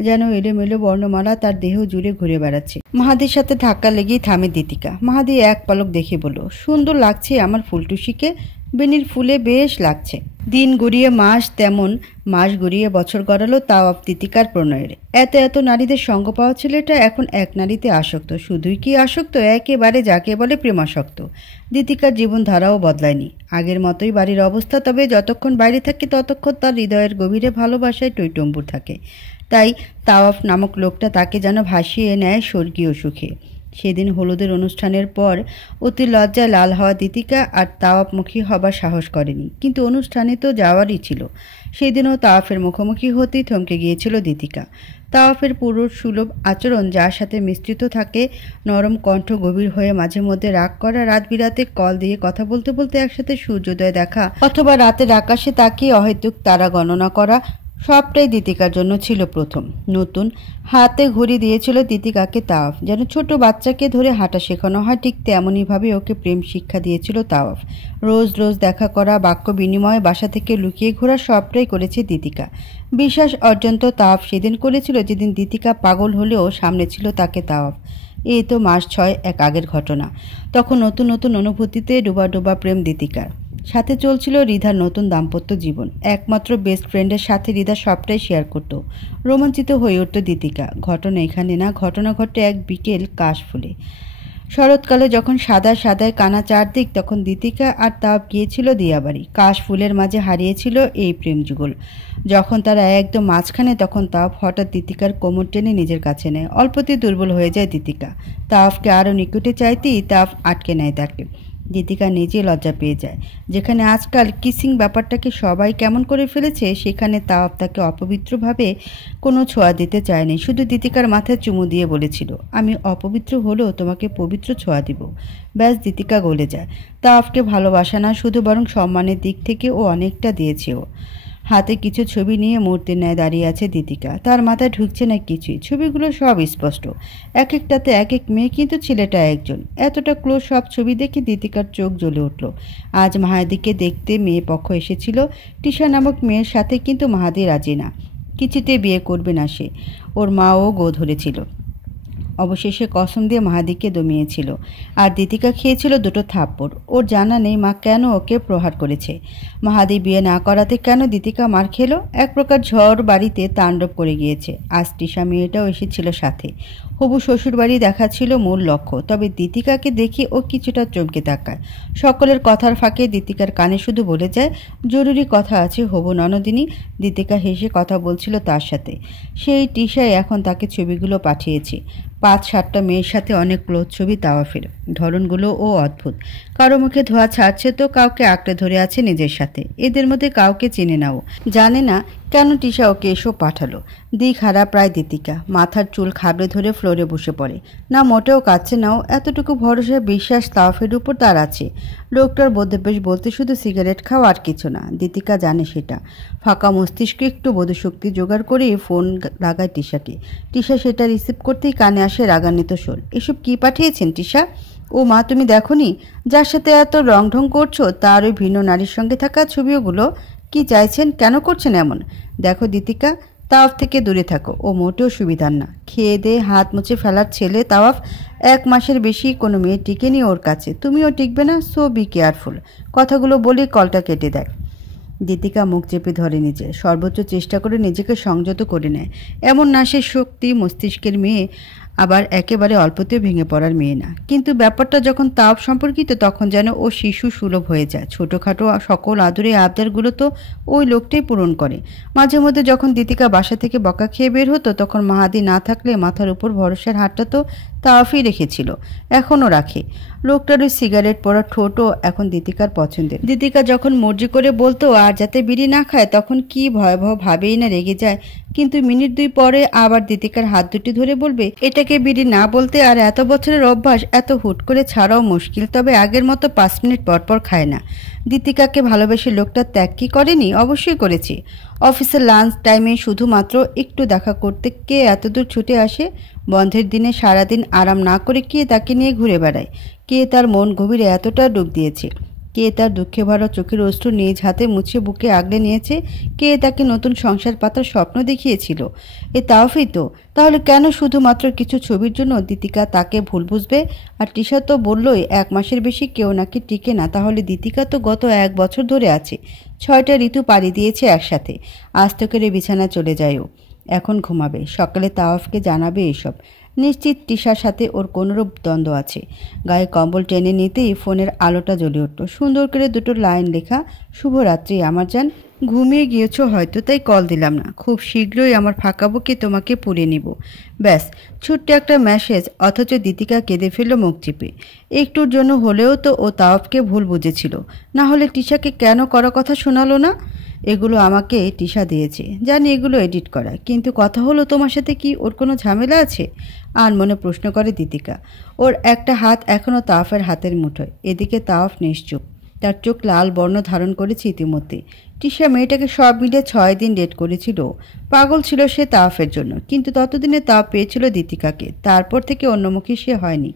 যেন এলোমেলো বর্ণমালা তার দেহ জুড়ে ঘুরে বেড়াচ্ছে। মাহাদির সাথে ধাক্কা লেগেই থামে দীতিকা। মাহাদি এক পলক দেখে বলল, সুন্দর লাগছে আমার ফুলটুসিকে। বেনির ফুলে বেশ লাগছে। দিন গড়িয়ে মাস, তেমন মাস গড়িয়ে বছর গড়ালো তাওয়াফ দীতিকার প্রণয়ের। এত এত নারীদের সঙ্গ পাওয়া ছেলেটা এখন এক নারীতে আসক্ত। শুধুই কি আসক্ত, একেবারে যাকে বলে প্রেমাসক্ত। দীতিকার জীবনধারাও বদলায়নি, আগের মতোই বাড়ির অবস্থা। তবে যতক্ষণ বাইরে থাকে ততক্ষণ তার হৃদয়ের গভীরে ভালোবাসায় টইটম্বুর থাকে। তাই তাওয়াফ নামক লোকটা তাকে যেন ভাসিয়ে নেয় স্বর্গীয় সুখে। সেদিন হলুদের অনুষ্ঠানের পর অতি লজ্জায় লাল হওয়া দীতিকা আর তাওয়াফমুখী হবার সাহস করেনি, কিন্তু অনুষ্ঠানে তো যাওয়ারই ছিল। সেদিনও তাওয়াফের মুখোমুখি হতেই থমকে গিয়েছিল দীতিকা। তাওয়াফের পুরুষ সুলভ আচরণ, যার সাথে মিশ্রিত থাকে নরম কণ্ঠ, গভীর হয়ে মাঝে মধ্যে রাগ করা, রাত বিরাতে কল দিয়ে কথা বলতে বলতে একসাথে সূর্যোদয় দেখা, অথবা রাতের আকাশে তাকিয়ে অহেতুক তারা গণনা করা, সবটাই দীতিকার জন্য ছিল প্রথম, নতুন। হাতে ঘড়ি দিয়েছিল দীতিকাকে তাওয়াফ, যেন ছোট বাচ্চাকে ধরে হাঁটা শেখানো হয়, ঠিক তেমনইভাবে ওকে প্রেম শিক্ষা দিয়েছিল তাওয়াফ। রোজ রোজ দেখা করা, বাক্য বিনিময়ে, বাসা থেকে লুকিয়ে ঘোরা, সবটাই করেছে দীতিকা। বিশ্বাস অর্জন তো তাওয়াফ সেদিন করেছিল যেদিন দীতিকা পাগল হলেও সামনে ছিল তাকে তাওয়াফ। এই তো মাস 6 এক আগের ঘটনা। তখন নতুন নতুন অনুভূতিতে ডোবা ডোবা প্রেম দীতিকার। সাথে চলছিল রিধার নতুন দাম্পত্য জীবন। একমাত্র বেস্ট ফ্রেন্ডের সাথে রিধা সবটাই শেয়ার করত। রোমাঞ্চিত হয়ে উঠত দীতিকা। ঘটনা এখানে না, ঘটনা ঘটে এক বিকেল কাশফুলে। শরৎকালে যখন সাদা সাদায় কানা চারদিক, তখন দীতিকা আর তাওয়াফ গিয়েছিল দিয়াবাড়ি। কাশফুলের মাঝে হারিয়েছিল এই প্রেম যুগল। যখন তারা একদম মাঝখানে, তখন তাওয়াফ হঠাৎ দীতিকার কোমর টেনে নিজের কাছে নেয়। অল্পতেই দুর্বল হয়ে যায় দীতিকা। তাওয়াফকে আরও নিকটে চাইতেই তাওয়াফ আটকে নেয় তাকে। দীতিকা নিজে লজ্জা পেয়ে যায়। যেখানে আজকাল কিসিং ব্যাপারটাকে সবাই কেমন করে ফেলেছে, সেখানে তাওয়াফ তাকে অপবিত্রভাবে কোনো ছোঁয়া দিতে চায়নি। শুধু দীতিকার মাথায় চুমু দিয়ে বলেছিল, আমি অপবিত্র হলেও তোমাকে পবিত্র ছোঁয়া দিব। ব্যাস, দীতিকা গলে যায়। তাওয়াফকে ভালোবাসা না শুধু, বরং সম্মানের দিক থেকে ও অনেকটা দিয়েছেও। হাতে কিছু ছবি নিয়ে মূর্তির ন্যায় দাঁড়িয়ে আছে দীতিকা। তার মাথায় ঢুকছে না কিছুই। ছবিগুলো সব স্পষ্ট, এক একটাতে এক এক মেয়ে, কিন্তু ছেলেটা একজন। এতটা ক্লোজ সব ছবি দেখে দীতিকার চোখ জ্বলে উঠল। আজ মাহাদিকে দেখতে মেয়ে পক্ষ এসেছিল টিশা নামক মেয়ের সাথে, কিন্তু মাহাদি রাজি না, কিছুতে বিয়ে করবে না সে। ওর মাও গো ধরেছিল। অবশেষে কসম দিয়ে মাহাদিকে দমিয়েছিল। আর দীতিকা খেয়েছিল দুটো থাপ্পড়। ওর জানা নেই মা কেন ওকে প্রহার করেছে। মাহাদি বিয়ে না করাতে কেন দীতিকা মার খেলো। এক প্রকার ঝড় বাড়িতে তাণ্ডব করে গিয়েছে। আজ টিশা মেয়েটাও এসেছিল সাথে। হবু শ্বশুরবাড়ি দেখা ছিল মূল লক্ষ্য, তবে দীতিকাকে দেখে ও কিছুটা চমকে তাকায়। সকলের কথার ফাঁকে দীতিকার কানে শুধু বলে যায়, জরুরি কথা আছে হবু ননদিনী। দীতিকা হেসে কথা বলছিল তার সাথে। সেই টিশায় এখন তাকে ছবিগুলো পাঠিয়েছে। 5-7টা মেয়ের সাথে অনেক ক্লোজ ছবি তাওয়াফের। ধরনগুলো ও অদ্ভুত। কারো মুখে ধোয়া ছাড়ছে তো কাউকে আঁকড়ে ধরে আছে নিজের সাথে। এদের মধ্যে কাউকে চেনে নাও, জানে না কেন টিশা ওকে এসব পাঠালো। দিক হারা প্রায় দীতিকা মাথার চুল খাবড়ে ধরে ফ্লোরে বসে পড়ে। না মোটেও কাচ্ছে নাও, এতটুকু ভরসা বিশ্বাস তাওয়াফের উপর তার আছে। লোকটার বোধবেশ বলতে শুধু সিগারেট খাওয়া আর কিছু না, দীতিকা জানে সেটা। ফাঁকা মস্তিষ্কে একটু বোধশক্তি জোগাড় করে ফোন লাগায় টিশাকে। টিশা সেটা রিসিভ করতেই কানে আসে রাগান্বিত স্বর। এসব কি পাঠিয়েছেন টিশা? ও মা, তুমি দেখোনি যার সাথে এত রংঢং করছো তার ওই ভিন্ন নারীর সঙ্গে থাকা ছবিগুলো? কি চাইছেন, কেন করছেন এমন? দেখো দীতিকা, তাওয়াফ থেকে দূরে থাকো, ও মোটেও সুবিধার না। খেয়ে দিয়ে হাত মুছে ফেলার ছেলে তাওয়াফ। 1 মাসের বেশি কোনো মেয়ে টিকেনি ওর কাছে, তুমিও টিকবে না, সো বি কেয়ারফুল। কথাগুলো বলে কলটা কেটে দেয়। দীতিকা মুখ চেপে ধরে নিজে, সর্বোচ্চ চেষ্টা করে নিজেকে সংযত করে নেয়। এমন না সে শক্তি মস্তিষ্কের মেয়ে, আবার একেবারে অল্পতেও ভেঙে পড়ার মেয়ে না। কিন্তু ব্যাপারটা যখন তাপ সম্পর্কিত তখন যেন ও শিশু সুলভ হয়ে যায়। ছোটোখাটো সকল আদুরে আবদারগুলো তো ওই লোকটাই পূরণ করে। মাঝে মধ্যে যখন দীতিকা বাসা থেকে বকা খেয়ে বের হতো তখন মাহাদি না থাকলে মাথার উপর ভরসার হাতটা তো তাওয়াফই রেখেছিল, এখনও রাখে। লোকটার ওই সিগারেট পড়া ঠোঁটও এখন দীতিকার পছন্দের। দীতিকা যখন মর্জি করে বলতো আর যাতে বিড়ি না খায় তখন কি ভয়াবহ ভাবেই না রেগে যায়। কিন্তু মিনিট 2 পরে আবার দীতিকার হাত দুটি ধরে বলবে, এটাকে বিড়ি না বলতে আর এত বছরের অভ্যাস, এত হুট করে ছাড়াও মুশকিল। তবে আগের মতো 5 মিনিট পর পর খায় না। দীতিকাকে ভালোবেসে লোকটা ত্যাগ কি করেনি? অবশ্যই করেছে। অফিসের লাঞ্চ টাইমে শুধুমাত্র একটু দেখা করতে কে এতদূর ছুটে আসে? বন্ধের দিনে সারাদিন আরাম না করে কে তাকে নিয়ে ঘুরে বেড়ায়? কে তার মন গভীরে এতটা ডুব দিয়েছে? কে তার দুঃখে ভরা চোখের অশ্রু নিজ হাতে মুছে বুকে আগলে নিয়েছে? কে তাকে নতুন সংসার পাতার স্বপ্ন দেখিয়েছিল? এ তাওফি তো। তাহলে কেন শুধুমাত্র কিছু ছবির জন্য দীতিকা তাকে ভুল বুঝবে? আর টিশা তো বললই 1 মাসের বেশি কেউ নাকি টিকে না। তাহলে দীতিকা তো গত 1 বছর ধরে আছে, 6টা ঋতু পাড়ি দিয়েছে একসাথে। আস্ত করে বিছানায় চলে যায় ও। এখন ঘুমাবে, সকালে তাওয়াফকে জানাবে এসব। নিশ্চিত টিশার সাথে ওর কোনোরূপ দ্বন্দ্ব আছে। গায়ে কম্বল টেনে নিতেই ফোনের আলোটা জ্বলে উঠল। সুন্দর করে 2টো লাইন লেখা, শুভরাত্রি আমার জান, ঘুমিয়ে গিয়েছো হয়তো তাই কল দিলাম না। খুব শীঘ্রই আমার ফাঁকা বুকে তোমাকে পুড়ে নিব। ব্যাস, ছোট্ট একটা মেসেজ, অথচ দীতিকা কেঁদে ফেলল মুখ চিপে। একটুর জন্য হলেও তো ও তাওয়াফকে ভুল বুঝেছিল, না হলে টিশাকে কেন করা কথা শোনালো না? এগুলো আমাকে টিশা দিয়েছে, জানি এগুলো এডিট করা, কিন্তু কথা হলো তোমার সাথে কি ওর কোনো ঝামেলা আছে? আর মনে প্রশ্ন করে দীতিকা। ওর একটা হাত এখনও তাওয়াফের হাতের মুঠোয়। এদিকে তাওয়াফ নিশ্চুপ, তার চোখ লাল বর্ণ ধারণ করেছে ইতিমধ্যে। টিশা মেয়েটাকে সব মিলে 6 দিন ডেট করেছিল। পাগল ছিল সে তাওয়াফের জন্য, কিন্তু ততদিনে তাওয়াফ পেয়েছিল দীতিকাকে। তারপর থেকে অন্যমুখী সে হয়নি।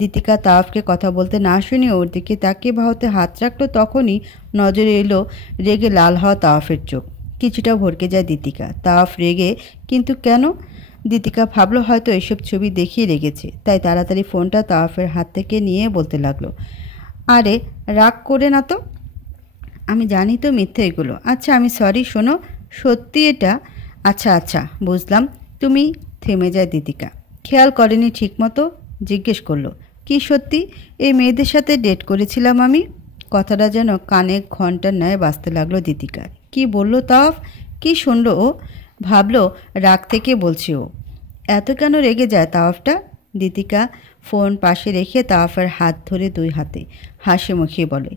দীতিকা তাওয়াফকে কথা বলতে না শুনে ওর দিকে তাকিয়ে বাহুতে হাত রাখলো, তখনই নজরে এলো রেগে লাল হওয়া তাওয়াফের চোখ। কিছুটা ভরকে যায় দীতিকা। তাওয়াফ রেগে, কিন্তু কেন? দীতিকা ভাবলো হয়তো এসব ছবি দেখিয়ে রেগেছে, তাই তাড়াতাড়ি ফোনটা তাওয়াফের হাত থেকে নিয়ে বলতে লাগলো, আরে রাগ করে না তো, আমি জানি তো মিথ্যে এগুলো। আচ্ছা আমি সরি, শোনো, সত্যি এটা? আচ্ছা আচ্ছা বুঝলাম। তুমি? থেমে যায় দীতিকা। খেয়াল করেনি ঠিকমতো? জিজ্ঞেস করলো, কি সত্যি? এই মেয়েদের সাথে ডেট করেছিলাম আমি। কথাটা যেন কানে ঘন্টার ন্যায় বাজতে লাগলো দীতিকার। কি বললো তাওয়াফ? কি শুনলো ও? ভাবলো রাগ থেকে বলছে ও। এত কেন রেগে যায় তাওয়াফটা? দীতিকা ফোন পাশে রেখে তাওয়াফের হাত ধরে 2 হাতে হাসি মুখিয়ে বলে,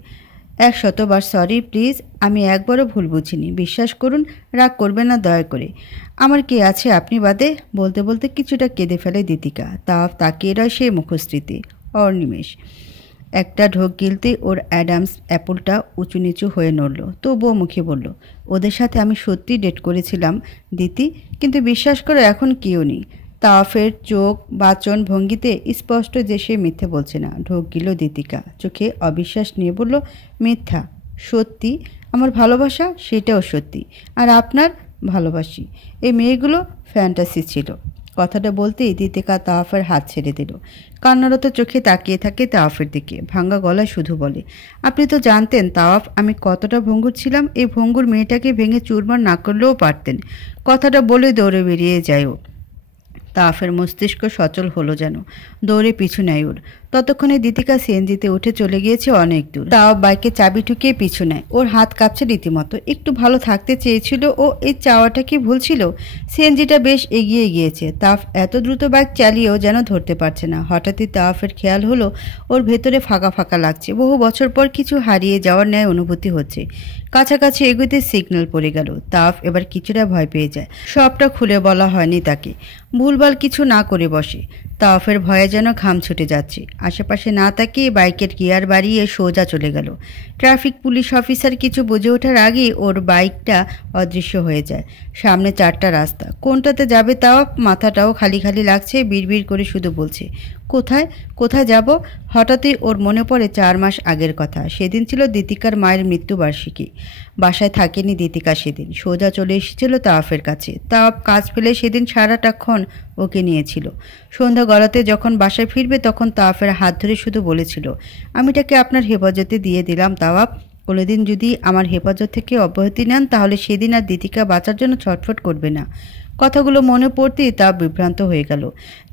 100বার সরি প্লিজ, আমি একবারও ভুল বুঝিনি, বিশ্বাস করুন, রাগ করবে না দয়া করে। আমার কে আছে আপনি বাদে? বলতে বলতে কিছুটা কেঁদে ফেলে দীতিকা। তাওয়াফ তাকিয়ে রয় সেই মুখশ্রীতে অনিমেষ। একটা ঢোক গিলতে ওর অ্যাডামস অ্যাপলটা উঁচু নিচু হয়ে নড়ল। তবুও মুখে বলল, ওদের সাথে আমি সত্যি ডেট করেছিলাম দিতি, কিন্তু বিশ্বাস করো এখন কেউ নেই। তাওয়াফের চোখ বাচন ভঙ্গিতে স্পষ্ট যে সে মিথ্যে বলছে না। ঢোক গিল দীতিকা, চোখে অবিশ্বাস নিয়ে বলল, মিথ্যা? সত্যি? আমার ভালোবাসা সেটাও সত্যি, আর আপনার ভালোবাসি। এই মেয়েগুলো ফ্যান্টাসি ছিল। কথাটা বলতেই দীতিকা তাওয়াফের হাত ছেড়ে দিল। কান্নারত চোখে তাকিয়ে থাকে তাওয়াফের দিকে। ভাঙ্গা গলায় শুধু বলে, আপনি তো জানতেন তাওয়াফ আমি কতটা ভঙ্গুর ছিলাম। এই ভঙ্গুর মেয়েটাকে ভেঙে চুরমার না করলেও পারতেন। কথাটা বলে দৌড়ে বেরিয়ে যায় ও। তাফের মস্তিষ্ক সচল হলো যেন, দৌড়ে পিছু নেয় ওর। ততক্ষণে দীতিকা সিএনজিতে উঠে চলে গিয়েছে অনেক দূর। তাও বাইকে চাবি ঠুকিয়ে পিছু নেয়। ওর হাত কাঁপছে রীতিমতো। একটু ভালো থাকতে চেয়েছিল ও, এই চাওয়াটা কি ভুল ছিল? সিএনজিটা বেশ এগিয়ে গিয়েছে। তাফ এত দ্রুত বাইক চালিয়েও যেন ধরতে পারছে না। হঠাৎই তাফের খেয়াল হলো ওর ভেতরে ফাঁকা ফাঁকা লাগছে। বহু বছর পর কিছু হারিয়ে যাওয়ার ন্যায় অনুভূতি হচ্ছে। কাছাকাছি এগোতে সিগন্যাল পড়ে গেল। তাফ এবার কিছুটা ভয় পেয়ে যায়। সবটা খুলে বলা হয়নি তাকে, ভুলভাল কিছু না করে বসে। তাওয়াফের ভয়ে যেন ঘাম ছুটে যাচ্ছে। আশেপাশে না তাকিয়ে বাইকের গিয়ার বাড়িয়ে সোজা চলে গেল। ট্রাফিক পুলিশ অফিসার কিছু বুঝে ওঠার আগেই ওর বাইকটা অদৃশ্য হয়ে যায়। সামনে 4টা রাস্তা, কোনটাতে যাবে তাওয়াফ? মাথাটাও খালি খালি লাগছে। বিড়বিড় করে শুধু বলছে, কোথায় কোথায় যাব? হঠাৎই ওর মনে পড়ে 4 মাস আগের কথা। সেদিন ছিল দীতিকার মায়ের মৃত্যুবার্ষিকী। বাসায় থাকেনি দীতিকা সেদিন, সোজা চলে এসেছিল তাওয়াফের কাছে। তাওয়াফ কাজ ফেলে সেদিন সারাটাক্ষণ ওকে নিয়েছিল। সন্ধ্যা গড়াতে যখন বাসায় ফিরবে তখন তাওয়াফের হাত ধরে শুধু বলেছিল, আমিটাকে আপনার হেফাজতে দিয়ে দিলাম তাওয়াফ। কোনোদিন যদি আমার হেফাজত থেকে অব্যাহতি নেন তাহলে সেদিন আর দীতিকা বাঁচার জন্য ছটফট করবে না। কথাগুলো মনে পড়তেই তা বিভ্রান্ত হয়ে গেল।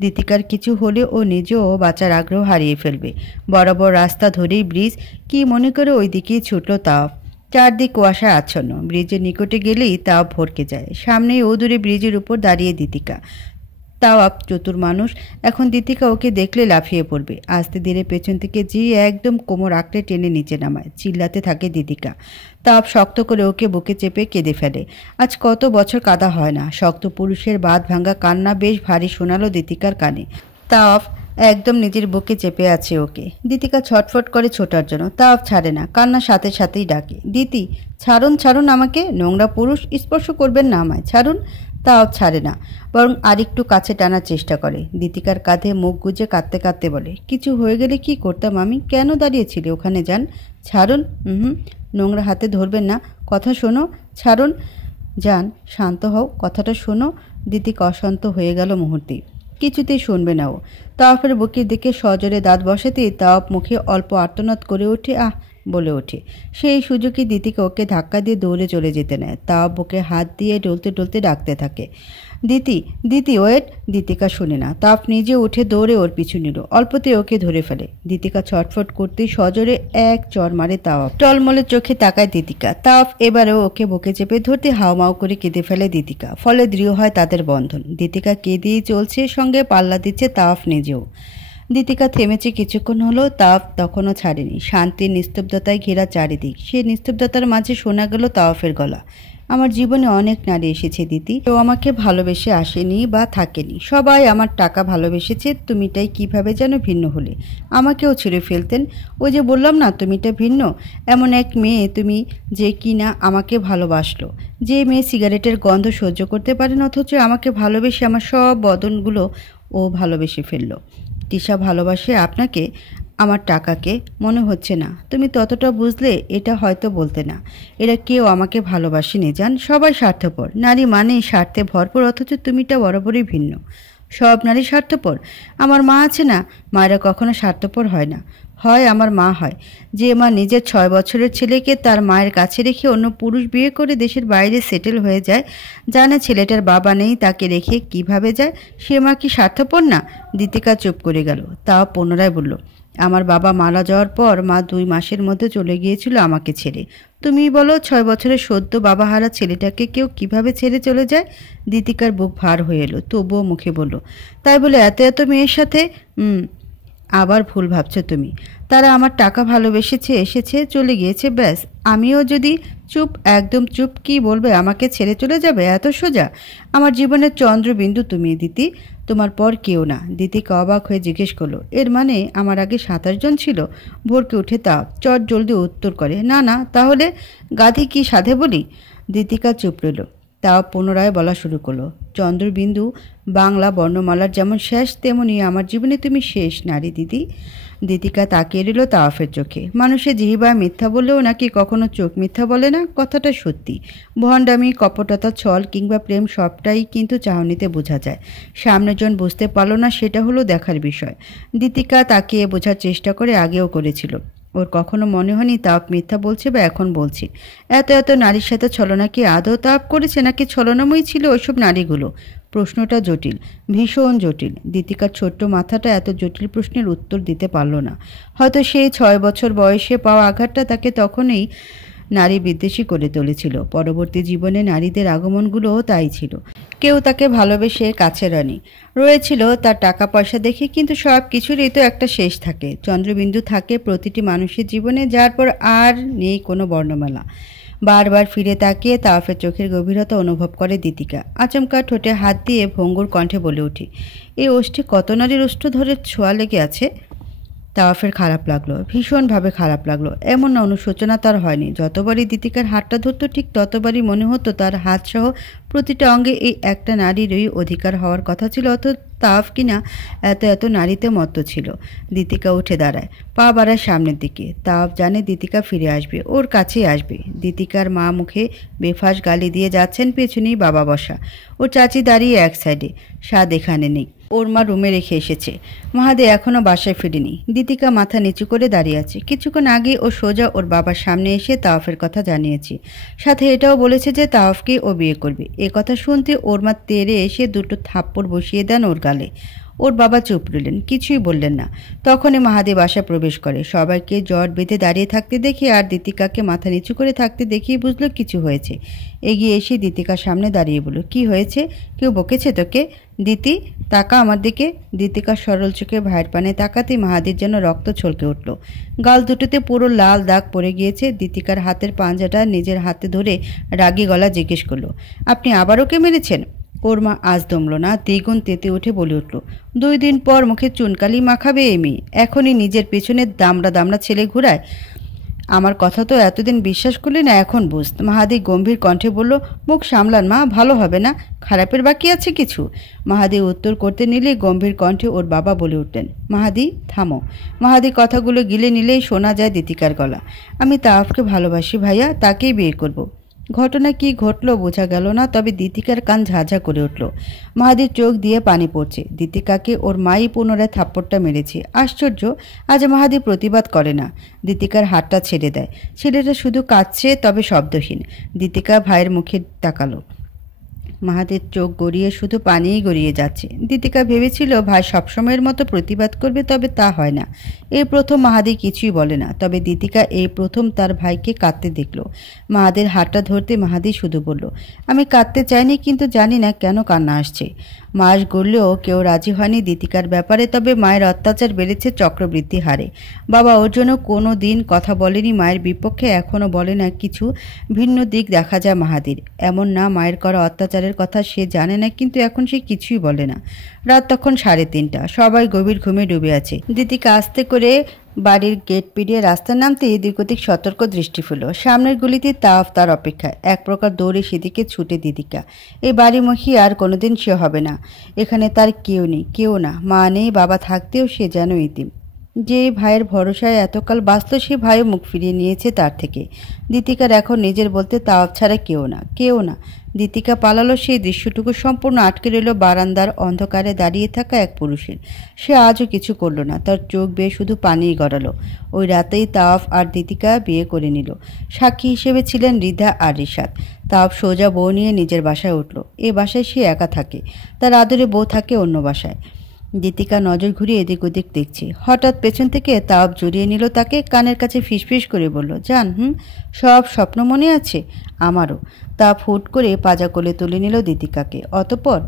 দীতিকার কিছু হলে ও নিজেও বাঁচার আগ্রহ হারিয়ে ফেলবে। বরাবর রাস্তা ধরেই ব্রিজ, কি মনে করে ওই দিকেই ছুটল তাওয়াফ। চারদিক কুয়াশা আচ্ছন্ন। ব্রিজের নিকটে গেলেই তাওয়াফ ভরকে যায়। সামনেই ও দূরে ব্রিজের উপর দাঁড়িয়ে দীতিকা। তাওয়াফ চতুর মানুষ, এখন দীতিকা ওকে দেখলে লাফিয়ে পড়বে। আস্তে ধীরে পেছন থেকে যেয়ে একদম কোমর আঁকড়ে টেনে নিচে নামায়। চিল্লাতে থাকে দীতিকা। তাওয়াফ শক্ত করে ওকে বুকে চেপে কেঁদে ফেলে। আজ কত বছর কাঁদা হয় না। শক্ত পুরুষের বাঁধ ভাঙা কান্না বেশ ভারী শোনালো দীতিকার কানে। তাওয়াফ একদম নিজের বুকে চেপে আছে ওকে। দীতিকা ছটফট করে ছোটার জন্য। তাওয়াফ ছাড়ে না, কান্নার সাথে সাথেই ডাকে, দিতি ছাড়ুন ছাড়ুন আমাকে, নোংরা পুরুষ, স্পর্শ করবেন না আমায়, ছাড়ুন। তাওয়াফ ছাড়ে না, বরং আরেকটু কাছে টানার চেষ্টা করে। দীতিকার কাঁধে মুখ গুজে কাঁদতে কাঁদতে বলে, কিছু হয়ে গেলে কি করতাম আমি? কেন দাঁড়িয়েছিলে ওখানে? যান, ছাড়ুন। নোংরা হাতে ধরবেন না, কথা শোনো, ছাড়ুন। যান, শান্ত হও, কথাটা শোনো। দীতিকা অশান্ত হয়ে গেল মুহূর্তেই। কিছুতেই শুনবে না ও। তাওয়াফের বুকের দিকে সজোরে দাঁত বসাতেই তাওয়াফ মুখে অল্প আর্তনাদ করে ওঠে, আহ বলে ওঠে। সেই সুযোগে দীতিকা ওকে ধাক্কা দিয়ে দৌড়ে চলে যেতে নেয়। তাওয়াফ বুকে হাত দিয়ে ডলতে ডলতে ডাকতে থাকে, দিতি দিতি ওয়েট। দীতিকা শুনে না। তাওয়াফ নিজে উঠে দৌড়ে ওর পিছু নিল। অল্পতে ওকে ধরে ফেলে। দীতিকা ছটফট করতেই সজোরে এক চড় মারে তাওয়াফ। টলমলে চোখে তাকায় দীতিকা। তাওয়াফ এবারেও ওকে বুকে চেপে ধরতে হাওমাও করে কেঁদে ফেলে দীতিকা। ফলে দৃঢ় হয় তাদের বন্ধন। দীতিকা কেঁদেই চলছে, সঙ্গে পাল্লা দিচ্ছে তাওয়াফ নিজেও। দীতিকা থেমেছে কিছুক্ষণ হলো। তাওয়াফ তখনও ছাড়েনি। শান্তির নিস্তব্ধতায় ঘেরা চারিদিক। সেই নিস্তব্ধতার মাঝে শোনা গেল তাওয়াফের গলা, আমার জীবনে অনেক নারী এসেছে দিতি, কেউ আমাকে ভালোবেসে আসেনি বা থাকেনি। সবাই আমার টাকা ভালোবেসেছে। তুমিটাই কিভাবে যেন ভিন্ন হলে, আমাকেও ছেড়ে ফেলতেন। ওই যে বললাম না তুমিটা ভিন্ন। এমন এক মেয়ে তুমি যে কিনা আমাকে ভালোবাসলো। যে মেয়ে সিগারেটের গন্ধ সহ্য করতে পারেন, অথচ আমাকে ভালোবেসে আমার সব বদনগুলো ও ভালোবেসে ফেললো। তিশা ভালোবাসে আপনাকে, আমার টাকাকে। মনে হচ্ছে না তুমি ততটা বুঝলে। এটা হয়তো বলতে না, এরা কেউ আমাকে ভালোবাসেনি জান। সবাই স্বার্থপর। নারী মানেই স্বার্থে ভরপুর, অথচ তুমিটা বরাবরই ভিন্ন। সব নারী স্বার্থপর। আমার মা আছে না, মায়েরা কখনো স্বার্থপর হয় না। হয় আমার মা হয়, যে মা নিজের 6 বছরের ছেলেকে তার মায়ের কাছে রেখে অন্য পুরুষ বিয়ে করে দেশের বাইরে সেটেল হয়ে যায়। জানে ছেলেটার বাবা নেই, তাকে রেখে কিভাবে যায়। সে মা কি স্বার্থপর না? দীতিকা চুপ করে গেল। তাও পুনরায় বলল, আমার বাবা মারা যাওয়ার পর মা 2 মাসের মধ্যে চলে গিয়েছিল আমাকে ছেড়ে। তুমি বলো 6 বছরের সদ্য বাবাহারা ছেলেটাকে কেউ কিভাবে ছেড়ে চলে যায়? দীতিকার বুক ভার হয়ে এলো, তবুও মুখে বলল, তাই বলে এত এত মেয়ের সাথে? আবার ভুল ভাবছো তুমি। তারা আমার টাকা ভালোবেসেছে, এসেছে, চলে গিয়েছে, ব্যাস। আমিও যদি চুপ, একদম চুপ, কি বলবে? আমাকে ছেড়ে চলে যাবে? এত সোজা? আমার জীবনের চন্দ্রবিন্দু তুমি দিতি, তোমার পর কেউ না। দীতিকা অবাক হয়ে জিজ্ঞেস করলো, এর মানে আমার আগে 27 জন ছিল? ভোরকে উঠে তা চট জলদি উত্তর করে, না না, তাহলে গাধি কি সাধে বলি? দীতিকা চুপ রইল। তাও পুনরায় বলা শুরু করলো, চন্দ্রবিন্দু বাংলা বর্ণমালার যেমন শেষ, তেমনি আমার জীবনে তুমি শেষ নারী দিদি। দীতিকা তাকিয়ে রইল তাওয়াফের চোখে। মানুষের জিহ্বা মিথ্যা বললেও নাকি কখনো চোখ মিথ্যা বলে না। কথাটা সত্যি। ভণ্ডামি, কপটতা, ছল কিংবা প্রেম সবটাই কিন্তু চাহনিতে বোঝা যায়। সামনেজন বুঝতে পারল না, সেটা হলো দেখার বিষয়। দীতিকা তাকিয়ে বোঝার চেষ্টা করে, আগেও করেছিল। ওর কখনো মনে হয়নি তাপ মিথ্যা বলছে বা এখন বলছে। এত এত নারীর সাথে ছলনা কি আদৌ তাপ করেছে, নাকি ছলনাময়ী ছিল ওইসব নারীগুলো? প্রশ্নটা জটিল, ভীষণ জটিল। দীতিকার ছোট্ট মাথাটা এত জটিল প্রশ্নের উত্তর দিতে পারল না। হয়তো সেই 6 বছর বয়সে পাওয়া আঘাতটা তাকে তখনই নারী বিদ্বেষী করে তুলেছিল। পরবর্তী জীবনে নারীদের আগমনগুলোও তাই ছিল। কেউ তাকে ভালোবেসে কাছে রয়েছিল তার টাকা পয়সা দেখে, কিন্তু সব কিছুরই তো একটা শেষ থাকে। চন্দ্রবিন্দু থাকে প্রতিটি মানুষের জীবনে, যার পর আর নেই কোনো বর্ণমালা। বারবার ফিরে তাকিয়ে তাওয়াফের চোখের গভীরতা অনুভব করে দীতিকা। আচমকা ঠোঁটে হাত দিয়ে ভঙ্গুর কণ্ঠে বলে উঠি, এই ওষ্ঠে কত নারীর ওষ্ঠ ধরে ছোঁয়া লেগে আছে। তাওয়াফের খারাপ লাগলো, ভীষণভাবে খারাপ লাগলো। এমন অনুশোচনা তার হয়নি। যতবারই দীতিকার হাতটা ধরত ঠিক ততবারই মনে হতো তার হাতসহ প্রতিটা অঙ্গে এই একটা নারীরই অধিকার হওয়ার কথা ছিল। তাওয়াফ কিনা এত এত নারীতে মত্ত ছিল। দীতিকা উঠে দাঁড়ায়, পা বাড়ায় সামনের দিকে। তাওয়াফ জানে দীতিকা ফিরে আসবে, ওর কাছেই আসবে। দীতিকার মা মুখে বেফাঁস গালি দিয়ে যাচ্ছেন, পেছনেই বাবা বসা। ওর চাচি দাঁড়িয়ে এক সাইডে। স্বাদ এখানে নেই, ওর মা রুমে রেখে এসেছে। মাহাদে এখনও বাসায় ফিরেনি। দীতিকা মাথা নিচু করে দাঁড়িয়ে আছে। কিছুক্ষণ আগে ও সোজা ওর বাবার সামনে এসে তাওয়াফের কথা জানিয়েছে। সাথে এটাও বলেছে যে তাওয়াফকে ও বিয়ে করবে। এ কথা শুনতে ওর মা তেড়ে এসে দুটো থাপ্পড় বসিয়ে দেন ওর গালে। ওর বাবা চুপ রইলেন, কিছুই বললেন না। তখনই মাহাদি বাসায় প্রবেশ করে। সবাইকে জট বেঁধে দাঁড়িয়ে থাকতে দেখে আর দীতিকাকে মাথা নিচু করে থাকতে দেখেই বুঝলো কিছু হয়েছে। এগিয়ে এসে দীতিকার সামনে দাঁড়িয়ে বলল, কি হয়েছে? কেউ বকেছে তোকে? দিতি, তাকা আমার দিকে। দীতিকার সরল চোখে ভাইয়ের পানে তাকাতেই মাহাদির যেন রক্ত ছলকে উঠল। গাল দুটোতে পুরো লাল দাগ পড়ে গিয়েছে। দীতিকার হাতের পাঞ্জাটা নিজের হাতে ধরে রাগী গলা জিজ্ঞেস করলো, আপনি আবার ওকে মেরেছেন? ওর মা আজ দমল না, দ্বিগুণ তেতে উঠে বলে উঠল, 2 দিন পর মুখে চুনকালি মাখাবে এই মেয়ে, এখনই নিজের পেছনে দামড়া দামড়া ছেলে ঘুরায়। আমার কথা তো এতদিন বিশ্বাস করলি না, এখন বুঝ। মাহাদি গম্ভীর কণ্ঠে বলল, মুখ সামলান মা, ভালো হবে না, খারাপের বাকি আছে কিছু। মাহাদি উত্তর করতে নিলে গম্ভীর কণ্ঠে ওর বাবা বলে উঠলেন, মাহাদি থামো। মাহাদি কথাগুলো গিলে নিলেই শোনা যায় দীতিকার গলা, আমি তাওয়াফকে ভালোবাসি ভাইয়া, তাকেই বিয়ে করব। ঘটনা কি ঘটল বোঝা গেল না, তবে দীতিকার কান ঝাঝা করে উঠল। মাহাদির চোখ দিয়ে পানি পড়ছে। দীতিকাকে ওর মাই পুনরায় থাপ্পড়টা মেরেছে। আশ্চর্য, আজ মাহাদি প্রতিবাদ করে না। দীতিকার হাতটা ছেড়ে দেয়। ছেলেটা শুধু কাঁদছে, তবে শব্দহীন। দীতিকা ভাইয়ের মুখে তাকালো। মাহাদের চোখ গড়িয়ে শুধু পানিই গড়িয়ে যাচ্ছে। দীতিকা ভেবেছিল ভাই সবসময়ের মতো প্রতিবাদ করবে, তবে তা হয় না। এই প্রথম মাহাদি কিছুই বলে না, তবে দীতিকা এই প্রথম তার ভাইকে কাঁদতে দেখল। মাহাদের হাতটা ধরতে মাহাদি শুধু বলল, আমি কাঁদতে চাইনি, কিন্তু জানি না কেন কান্না আসছে। মাস গড়লেও কেউ রাজি হয়নি দীতিকার ব্যাপারে, তবে মায়ের অত্যাচার বেড়েছে চক্রবৃদ্ধি হারে। বাবা ওর জন্য কোনো দিন কথা বলেনি মায়ের বিপক্ষে, এখনও বলে না। কিছু ভিন্ন দিক দেখা যায় মাহাদির। এমন না মায়ের করা অত্যাচারের কথা সে জানে না, কিন্তু এখন সে কিছুই বলে না। রাত তখন 3:30, সবাই গভীর ঘুমে ডুবে আছে। দীতিকা আস্তে করে বাড়ির গেট পেরিয়ে রাস্তার নামতে এদিক ওদিক সতর্ক দৃষ্টি ফেলল। সামনের গুলিতে তাওয়াফ তার অপেক্ষায়। এক প্রকার দৌড়ে সেদিকে ছুটে দীতিকা। এই বাড়িমুখী আর কোনোদিন সে হবে না। এখানে তার কেউ নেই, কেউ না। মা নেই, বাবা থাকতেও সে যেন ইতিম। যে ভাইয়ের ভরসায় এতকাল বাঁচত, সে ভাইও মুখ ফিরিয়ে নিয়েছে তার থেকে। দীতিকার এখন নিজের বলতে তাওয়াফ ছাড়া কেউ না, কেউ না। দীতিকা পালালো। সেই দৃশ্যটুকু সম্পূর্ণ আটকে রইল বারান্দার অন্ধকারে দাঁড়িয়ে থাকা এক পুরুষের। সে আজও কিছু করল না, তার চোখ বেয়ে শুধু পানিই গড়ালো। ওই রাতেই তাওয়াফ আর দীতিকা বিয়ে করে নিল। সাক্ষী হিসেবে ছিলেন রিধা আর রিশাদ। তাওয়াফ সোজা বউ নিয়ে নিজের বাসায় উঠল। এ বাসায় সে একা থাকে, তার আদরে বউ থাকে অন্য বাসায়। দীতিকা নজর ঘুরিয়ে এদিক ওদিক দেখছে। হঠাৎ পেছন থেকে তাওয়াফ জড়িয়ে নিল তাকে, কানের কাছে ফিসফিস করে বলল, জান, সব স্বপ্ন মনে আছে? আমারও। তাওয়াফ হুট করে পাজা কোলে তুলে নিল দীতিকাকে। অতঃপর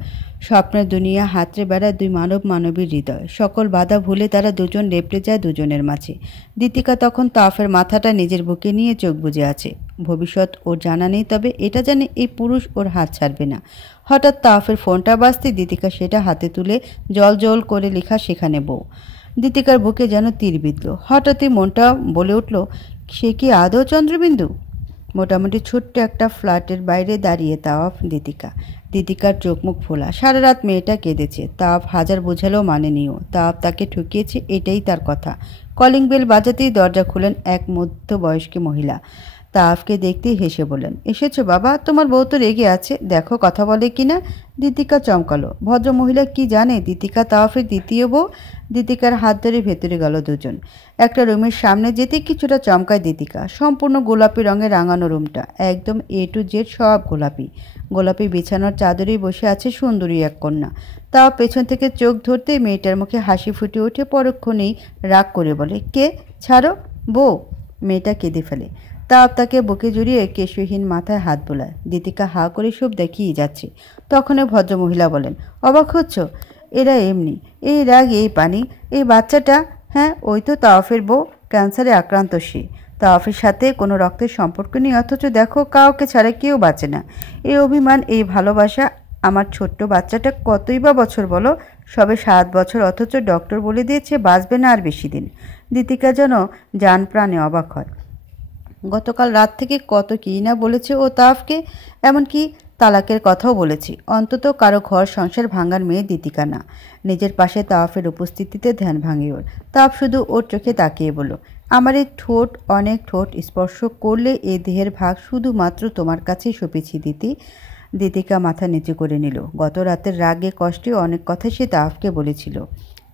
স্বপ্নের দুনিয়া হাতড়ে বেড়ায় দুই মানবীর হৃদয়। সকল বাধা ভুলে তারা দুজন লেপটে যায় দুজনের মাঝে। দীতিকা তখন তাওয়াফের মাথাটা নিজের বুকে নিয়ে চোখ বুজে আছে। ভবিষ্যৎ ওর জানা নেই, তবে এটা জানে এই পুরুষ ওর হাত ছাড়বে না। হঠাৎ তাওয়াফের ফোনটা বাজতে দীতিকা সেটা হাতে তুলে জল জল করে লেখা সেখানে বউ। দীতিকার বুকে যেন তীর বিঁধল। হঠাৎই মনটা বলে উঠল, সে কি আদৌ চন্দ্রবিন্দু? মোটামুটি ছোট্ট একটা ফ্ল্যাটের বাইরে দাঁড়িয়ে তাওয়াফ, দীতিকা। দীতিকার চোখ মুখ ফোলা। সারা রাত মেয়েটা কেঁদেছে। তাওয়াফ হাজার বোঝালেও মানেনিও। তাওয়াফ তাকে ঠকিয়েছে, এটাই তার কথা। কলিং বেল বাজাতেই দরজা খুলেন এক মধ্যবয়স্ক মহিলা। তাওয়াফকে দেখতেই হেসে বললেন, এসেছো বাবা, তোমার বউ তো রেগে আছে, দেখো কথা বলে কিনা। দীতিকা চমকালো। ভদ্রমহিলা কি জানে দীতিকা তাওয়াফের দ্বিতীয় বউ? দীতিকার হাত ধরে ভেতরে গেল দুজন। একটা রুমের সামনে যেতে কিছুটা চমকায় দীতিকা। সম্পূর্ণ গোলাপি রঙে রাঙানো রুমটা, একদম A to Z সব গোলাপি। গোলাপি বিছানার চাদরেই বসে আছে সুন্দরী এক কন্যা। তাও পেছন থেকে চোখ ধরতে মেয়েটার মুখে হাসি ফুটে ওঠে। পরক্ষণেই রাগ করে বলে, কে? ছাড়ো বউ। মেয়েটা কেঁদে ফেলে। তাপ তাকে বুকে জড়িয়ে কেশহীন মাথায় হাত বোলায়। দীতিকা হা করে সব দেখিয়ে যাচ্ছে। তখনই ভদ্রমহিলা বলেন, অবাক হচ্ছ? এরা এমনি, এই রাগ এই পানি। এই বাচ্চাটা, হ্যাঁ ওই তো তাওয়াফের বউ, ক্যান্সারে আক্রান্ত সে। তাওয়াফের সাথে কোনো রক্তের সম্পর্ক নেই, অথচ দেখো কাউকে ছাড়া কেউ বাঁচে না। এই অভিমান, এই ভালোবাসা। আমার ছোট্ট বাচ্চাটা কতই বা বছর বলো? সবে 7 বছর, অথচ ডক্টর বলে দিয়েছে বাঁচবে না আর বেশি দিন। দীতিকা যেন জান প্রাণে অবাক হয়। গতকাল রাত থেকে কত কী না বলেছে ও তাওয়াফকে, এমনকি তালাকের কথাও বলেছি। অন্তত কারো ঘর সংসার ভাঙার মেয়ে দীতিকা না। নিজের পাশে তাওয়াফের উপস্থিতিতে ধ্যান ভাঙে ওর। তাওয়াফ শুধু ওর চোখে তাকিয়ে বলল, আমার এই ঠোঁট, অনেক ঠোঁট স্পর্শ করলে এই দেহের ভাগ শুধুমাত্র তোমার কাছেই সঁপেছি দিতি। দীতিকা মাথা নিচু করে নিল। গত রাতের রাগে কষ্টে অনেক কথা সে তাওয়াফকে বলেছিল।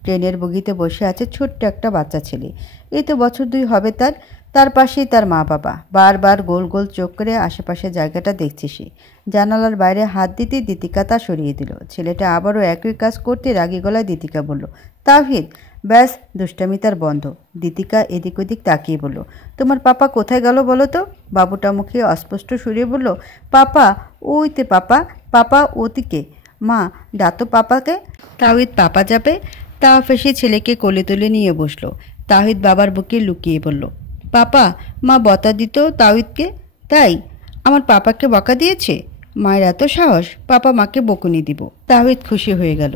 ট্রেনের বগিতে বসে আছে ছোট্ট একটা বাচ্চা ছেলে। এই তো বছর 2 হবে তার। তার পাশেই তার মা বাবা। বারবার গোল গোল চোখ করে আশেপাশের জায়গাটা দেখছে সে। জানালার বাইরে হাত দিতে দীতিকা তা সরিয়ে দিল। ছেলেটা আবারও একই কাজ করতে রাগী গলায় দীতিকা বলল, তাওহিদ, ব্যাস দুষ্টামি তার বন্ধ। দীতিকা এদিক ওদিক তাকিয়ে বলল, তোমার পাপা কোথায় গেল বলো তো? বাবুটা মুখে অস্পষ্ট সুরে বলল, পাপা ওইতে পাপা, পাপা ওদিকে। মা ডাতো পাপাকে। তাওহিদ পাপা যাবে। তাওয়াফ এসে ছেলেকে কোলে তুলে নিয়ে বসলো। তাওহিদ বাবার বুকে লুকিয়ে বলল, পাপা, মা বকা দিত তাওহিদকে। তাই? আমার পাপাকে বকা দিয়েছে? মায়ের এত সাহস, পাপা মাকে বকুনি দিব। তাওহিদ খুশি হয়ে গেল।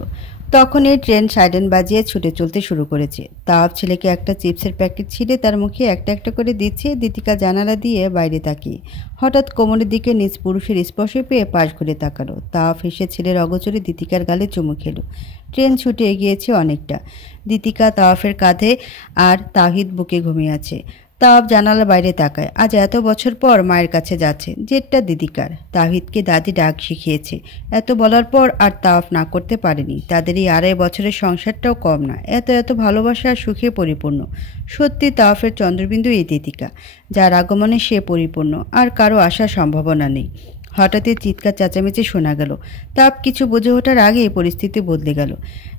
তখন এই ট্রেন সাইরেন বাজিয়ে ছুটে চলতে শুরু করেছে। তাওয়াফ ছেলেকে একটা চিপসের প্যাকেট ছিঁড়ে তার মুখে একটা একটা করে দিচ্ছে। দীতিকা জানালা দিয়ে বাইরে তাকিয়ে হঠাৎ কোমরের দিকে নিজ পুরুষের স্পর্শ পেয়ে পাশ ঘুরে তাকালো। তাওয়াফ হেসে ছেলের অগোচরে দীতিকার গালে চুমু খেলো। ট্রেন ছুটে এগিয়েছে অনেকটা। দীতিকা তাওয়াফের কাঁধে আর তাওহিদ বুকে ঘুমিয়ে আছে। তাওয়াফ জানালার বাইরে তাকায়। আজ এত বছর পর মায়ের কাছে যাচ্ছে, জেদটা দীতিকার। তাওহিদকে দাদি ডাক শিখিয়েছে। এত বলার পর আর তাওয়াফ না করতে পারেনি। তাদের এই 2.5 বছরের সংসারটাও কম না। এত এত ভালোবাসা আর সুখে পরিপূর্ণ। সত্যি তাওয়াফের চন্দ্রবিন্দু এই দীতিকা, যার আগমনে সে পরিপূর্ণ, আর কারো আসার সম্ভাবনা নেই। হঠাৎই চিৎকার চেঁচামেচি শোনা গেল। তাপ কিছু বুঝে ওঠার আগেই পরিস্থিতি বদলে গেল।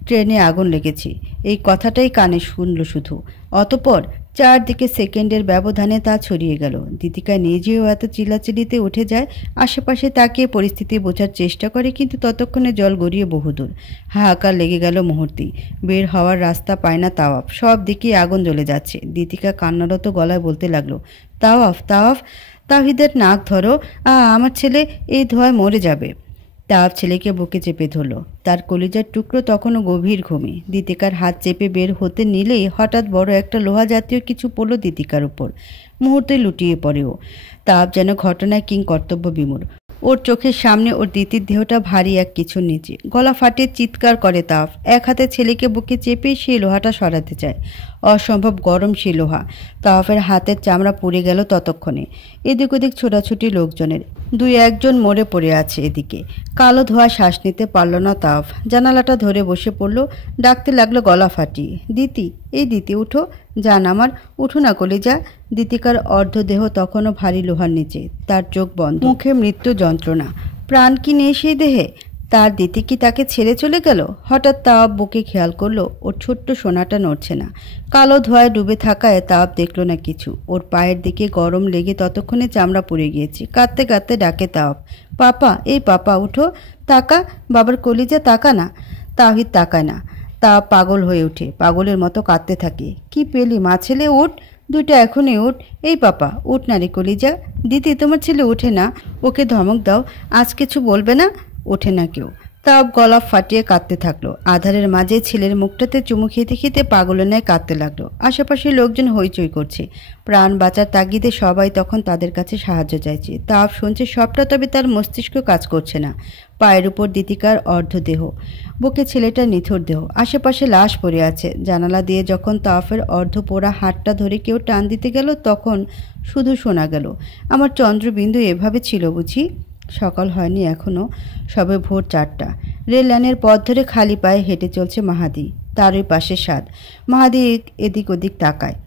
ট্রেনে আগুন লেগেছে, এই কথাটাই কানে শুনল শুধু। অতঃপর 4 দিকে সেকেন্ডের ব্যবধানে তা ছড়িয়ে গেল। দীতিকা নিজেও এত চিল্লাচিল্লিতে উঠে যায়। আশেপাশে তাকিয়ে পরিস্থিতি বোঝার চেষ্টা করে, কিন্তু ততক্ষণে জল গড়িয়ে বহুদূর। হাহাকার লেগে গেল মুহূর্তেই। বের হওয়ার রাস্তা পায় না তাওয়াফ। সব দিকে আগুন জ্বলে যাচ্ছে। দীতিকা কান্নারত গলায় বলতে লাগলো, তাওয়াফ, তাওয়াফ, তাওহিদের নাক ধরো, আমার ছেলে এই ধোঁয়ায় মরে যাবে। তাওয়াফ ছেলেকে বুকে চেপে ধরল। তার কলিজার টুকরো তখনও গভীর ঘুমে। দীতিকার হাত চেপে বের হতে নিলেই হঠাৎ বড় একটা লোহা জাতীয় কিছু পড়ল দীতিকার উপর। মুহূর্তে লুটিয়ে পড়ে ও। তাওয়াফ যেন ঘটনায় কিং কর্তব্য বিমূঢ়। ওর চোখের সামনে ওর দিতির দেহটা ভারী এক কিছুর নিচে। গলা ফাটিয়ে চিৎকার করে তাওয়াফ। এক হাতে ছেলেকে বুকে চেপে সেই লোহাটা সরাতে চায়। অসম্ভব গরম সেই লোহা। তাওয়াফের হাতের চামড়া পুড়ে গেল ততক্ষণে। এদিক ওদিক ছোটাছুটি লোকজনের। 2-1 মরে পড়ে আছে এদিকে। কালো ধোঁয়া শ্বাস নিতে পারল না তাওয়াফ। জানালাটা ধরে বসে পড়ল। ডাকতে লাগলো গলা ফাটিয়ে, দিতি, এই দিতি উঠো, জান আমার, উঠো না কলিজা। দীতিকার অর্ধদেহ তখনও ভারী লোহার নিচে। তার চোখ বন্ধ, মুখে মৃত্যু যন্ত্রণা। প্রাণ কি নেই সেই দেহে? তার দিতি কি তাকে ছেড়ে চলে গেল? হঠাৎ তাওয়াফ বুকে খেয়াল করলো ওর ছোট্ট সোনাটা নড়ছে না। কালো ধোঁয়ায় ডুবে থাকায় তাওয়াফ দেখলো না কিছু। ওর পায়ের দিকে গরম লেগে ততক্ষণে চামড়া পুড়ে গিয়েছে। কাঁদতে কাঁদতে ডাকে তাওয়াফ, পাপা, এই পাপা উঠো, তাকা, বাবার কলিজা তাকা না। তাওহিদ তাকায় না। তাওয়াফ পাগল হয়ে ওঠে, পাগলের মতো কাঁদতে থাকে। কি পেলি মা ছেলে, উঠ, দুটো এখনই উঠ। এই পাপা উঠ না রে কলিজা। দিদি তোমার ছেলে ওঠে না, ওকে ধমক দাও, আজ কিছু বলবে না। ওঠে না কেউ। তাওয়াফ গলা ফাটিয়ে কাঁদতে থাকলো। আধারের মাঝে ছেলের মুখটাতে চুমু খেতে খেতে পাগলের ন্যায় কাঁদতে লাগলো। আশেপাশের লোকজন হইচই করছে। প্রাণ বাঁচার তাগিদে সবাই তখন তাদের কাছে সাহায্য চাইছে। তাওয়াফ শুনছে সবটা, তবে তার মস্তিষ্ক কাজ করছে না। পায়ের উপর দীতিকার অর্ধদেহ, বুকে ছেলেটার নিথর দেহ। আশেপাশে লাশ পড়ে আছে। জানালা দিয়ে যখন তাওয়াফের অর্ধ পোড়া হাতটা ধরে কেউ টান দিতে গেল, তখন শুধু শোনা গেল, আমার চন্দ্রবিন্দু এভাবে ছিল বুঝি? সকাল হয়নি এখনও, সবে ভোর 4টা। রেল লাইনের পথ ধরে খালি পায়ে হেঁটে চলছে মাহাদি। তারই পাশে সাদ। মাহাদি এদিক ওদিক তাকায়।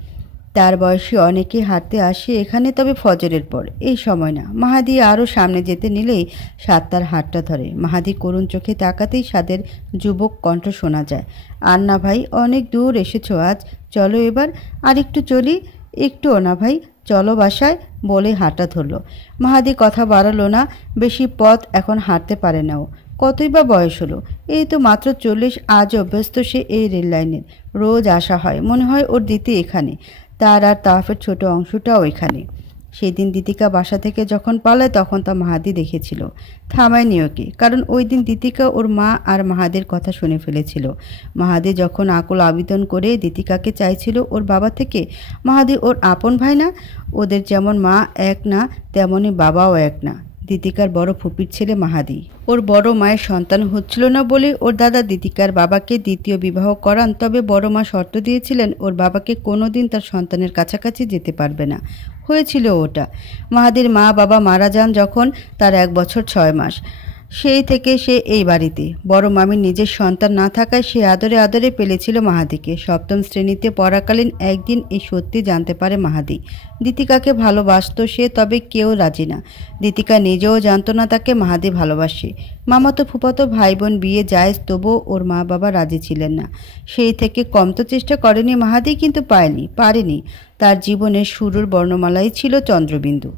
তার বয়সী অনেকে হাঁটতে আসে এখানে, তবে ফজরের পর, এই সময় না। মাহাদি আরও সামনে যেতে নিলেই সাদ তার হাতটা ধরে। মাহাদি করুণ চোখে তাকাতেই সাদের যুবক কণ্ঠ শোনা যায়, আর না ভাই, অনেক দূর এসেছো আজ, চলো এবার আর একটু চলি। একটুও না ভাই, চলো বাসায়, বলে হাঁটা ধরল। মাহাদি কথা বাড়ালো না, বেশি পথ এখন হাঁটতে পারে না ও। কতই বা বয়স হলো, এই তো মাত্র 40। আজ অভ্যস্ত সে এই রেল লাইনের, রোজ আসা হয়, মনে হয় ওর দিতে এখানে, তার আর তাওয়াফের ছোট অংশটাও এখানে। সেদিন দিতিকা বাসা থেকে যখন পালায় তখন তা মাহাদি দেখেছিল, থামায়নি ওকে, কারণ ওই দিন দিতিকা ওর মা আর মাহাদির কথা শুনে ফেলেছিল। মাহাদি যখন আকুল আবেদন করে দিতিকাকে চাইছিল ওর বাবা থেকে, মাহাদি ওর আপন ভাই না? ওদের যেমন মা এক না, তেমনি বাবাও এক না। দিতিকার বড় ফুপির ছেলে মাহাদি। ওর বড় মায়ের সন্তান হচ্ছিল না বলে ওর দাদা দিতিকার বাবাকে দ্বিতীয় বিবাহ করান, তবে বড় মা শর্ত দিয়েছিলেন ওর বাবাকে কোনোদিন তার সন্তানের কাছাকাছি যেতে পারবে না। হয়েছিল ওটা। মাহাদির মা বাবা মারা যান যখন তার 1 বছর 6 মাস। সেই থেকে সে এই বাড়িতে। বড় মামির নিজের সন্তান না থাকায় সে আদরে আদরে পেলেছিল মাহাদিকে। 7ম শ্রেণীতে পড়াকালীন একদিন এই সত্যি জানতে পারে মাহাদি। দিতিকাকে ভালোবাসত সে, তবে কেউ রাজি না। দিতিকা নিজেও জানতো না তাকে মাহাদি ভালোবাসে। মামাতো ফুফাতো ভাই বোন বিয়ে জায়েজ, তবুও ওর মা বাবা রাজি ছিলেন না। সেই থেকে কম তো চেষ্টা করেনি মাহাদি, কিন্তু পারেনি। তার জীবনের শুরুর বর্ণমালাই ছিল চন্দ্রবিন্দু।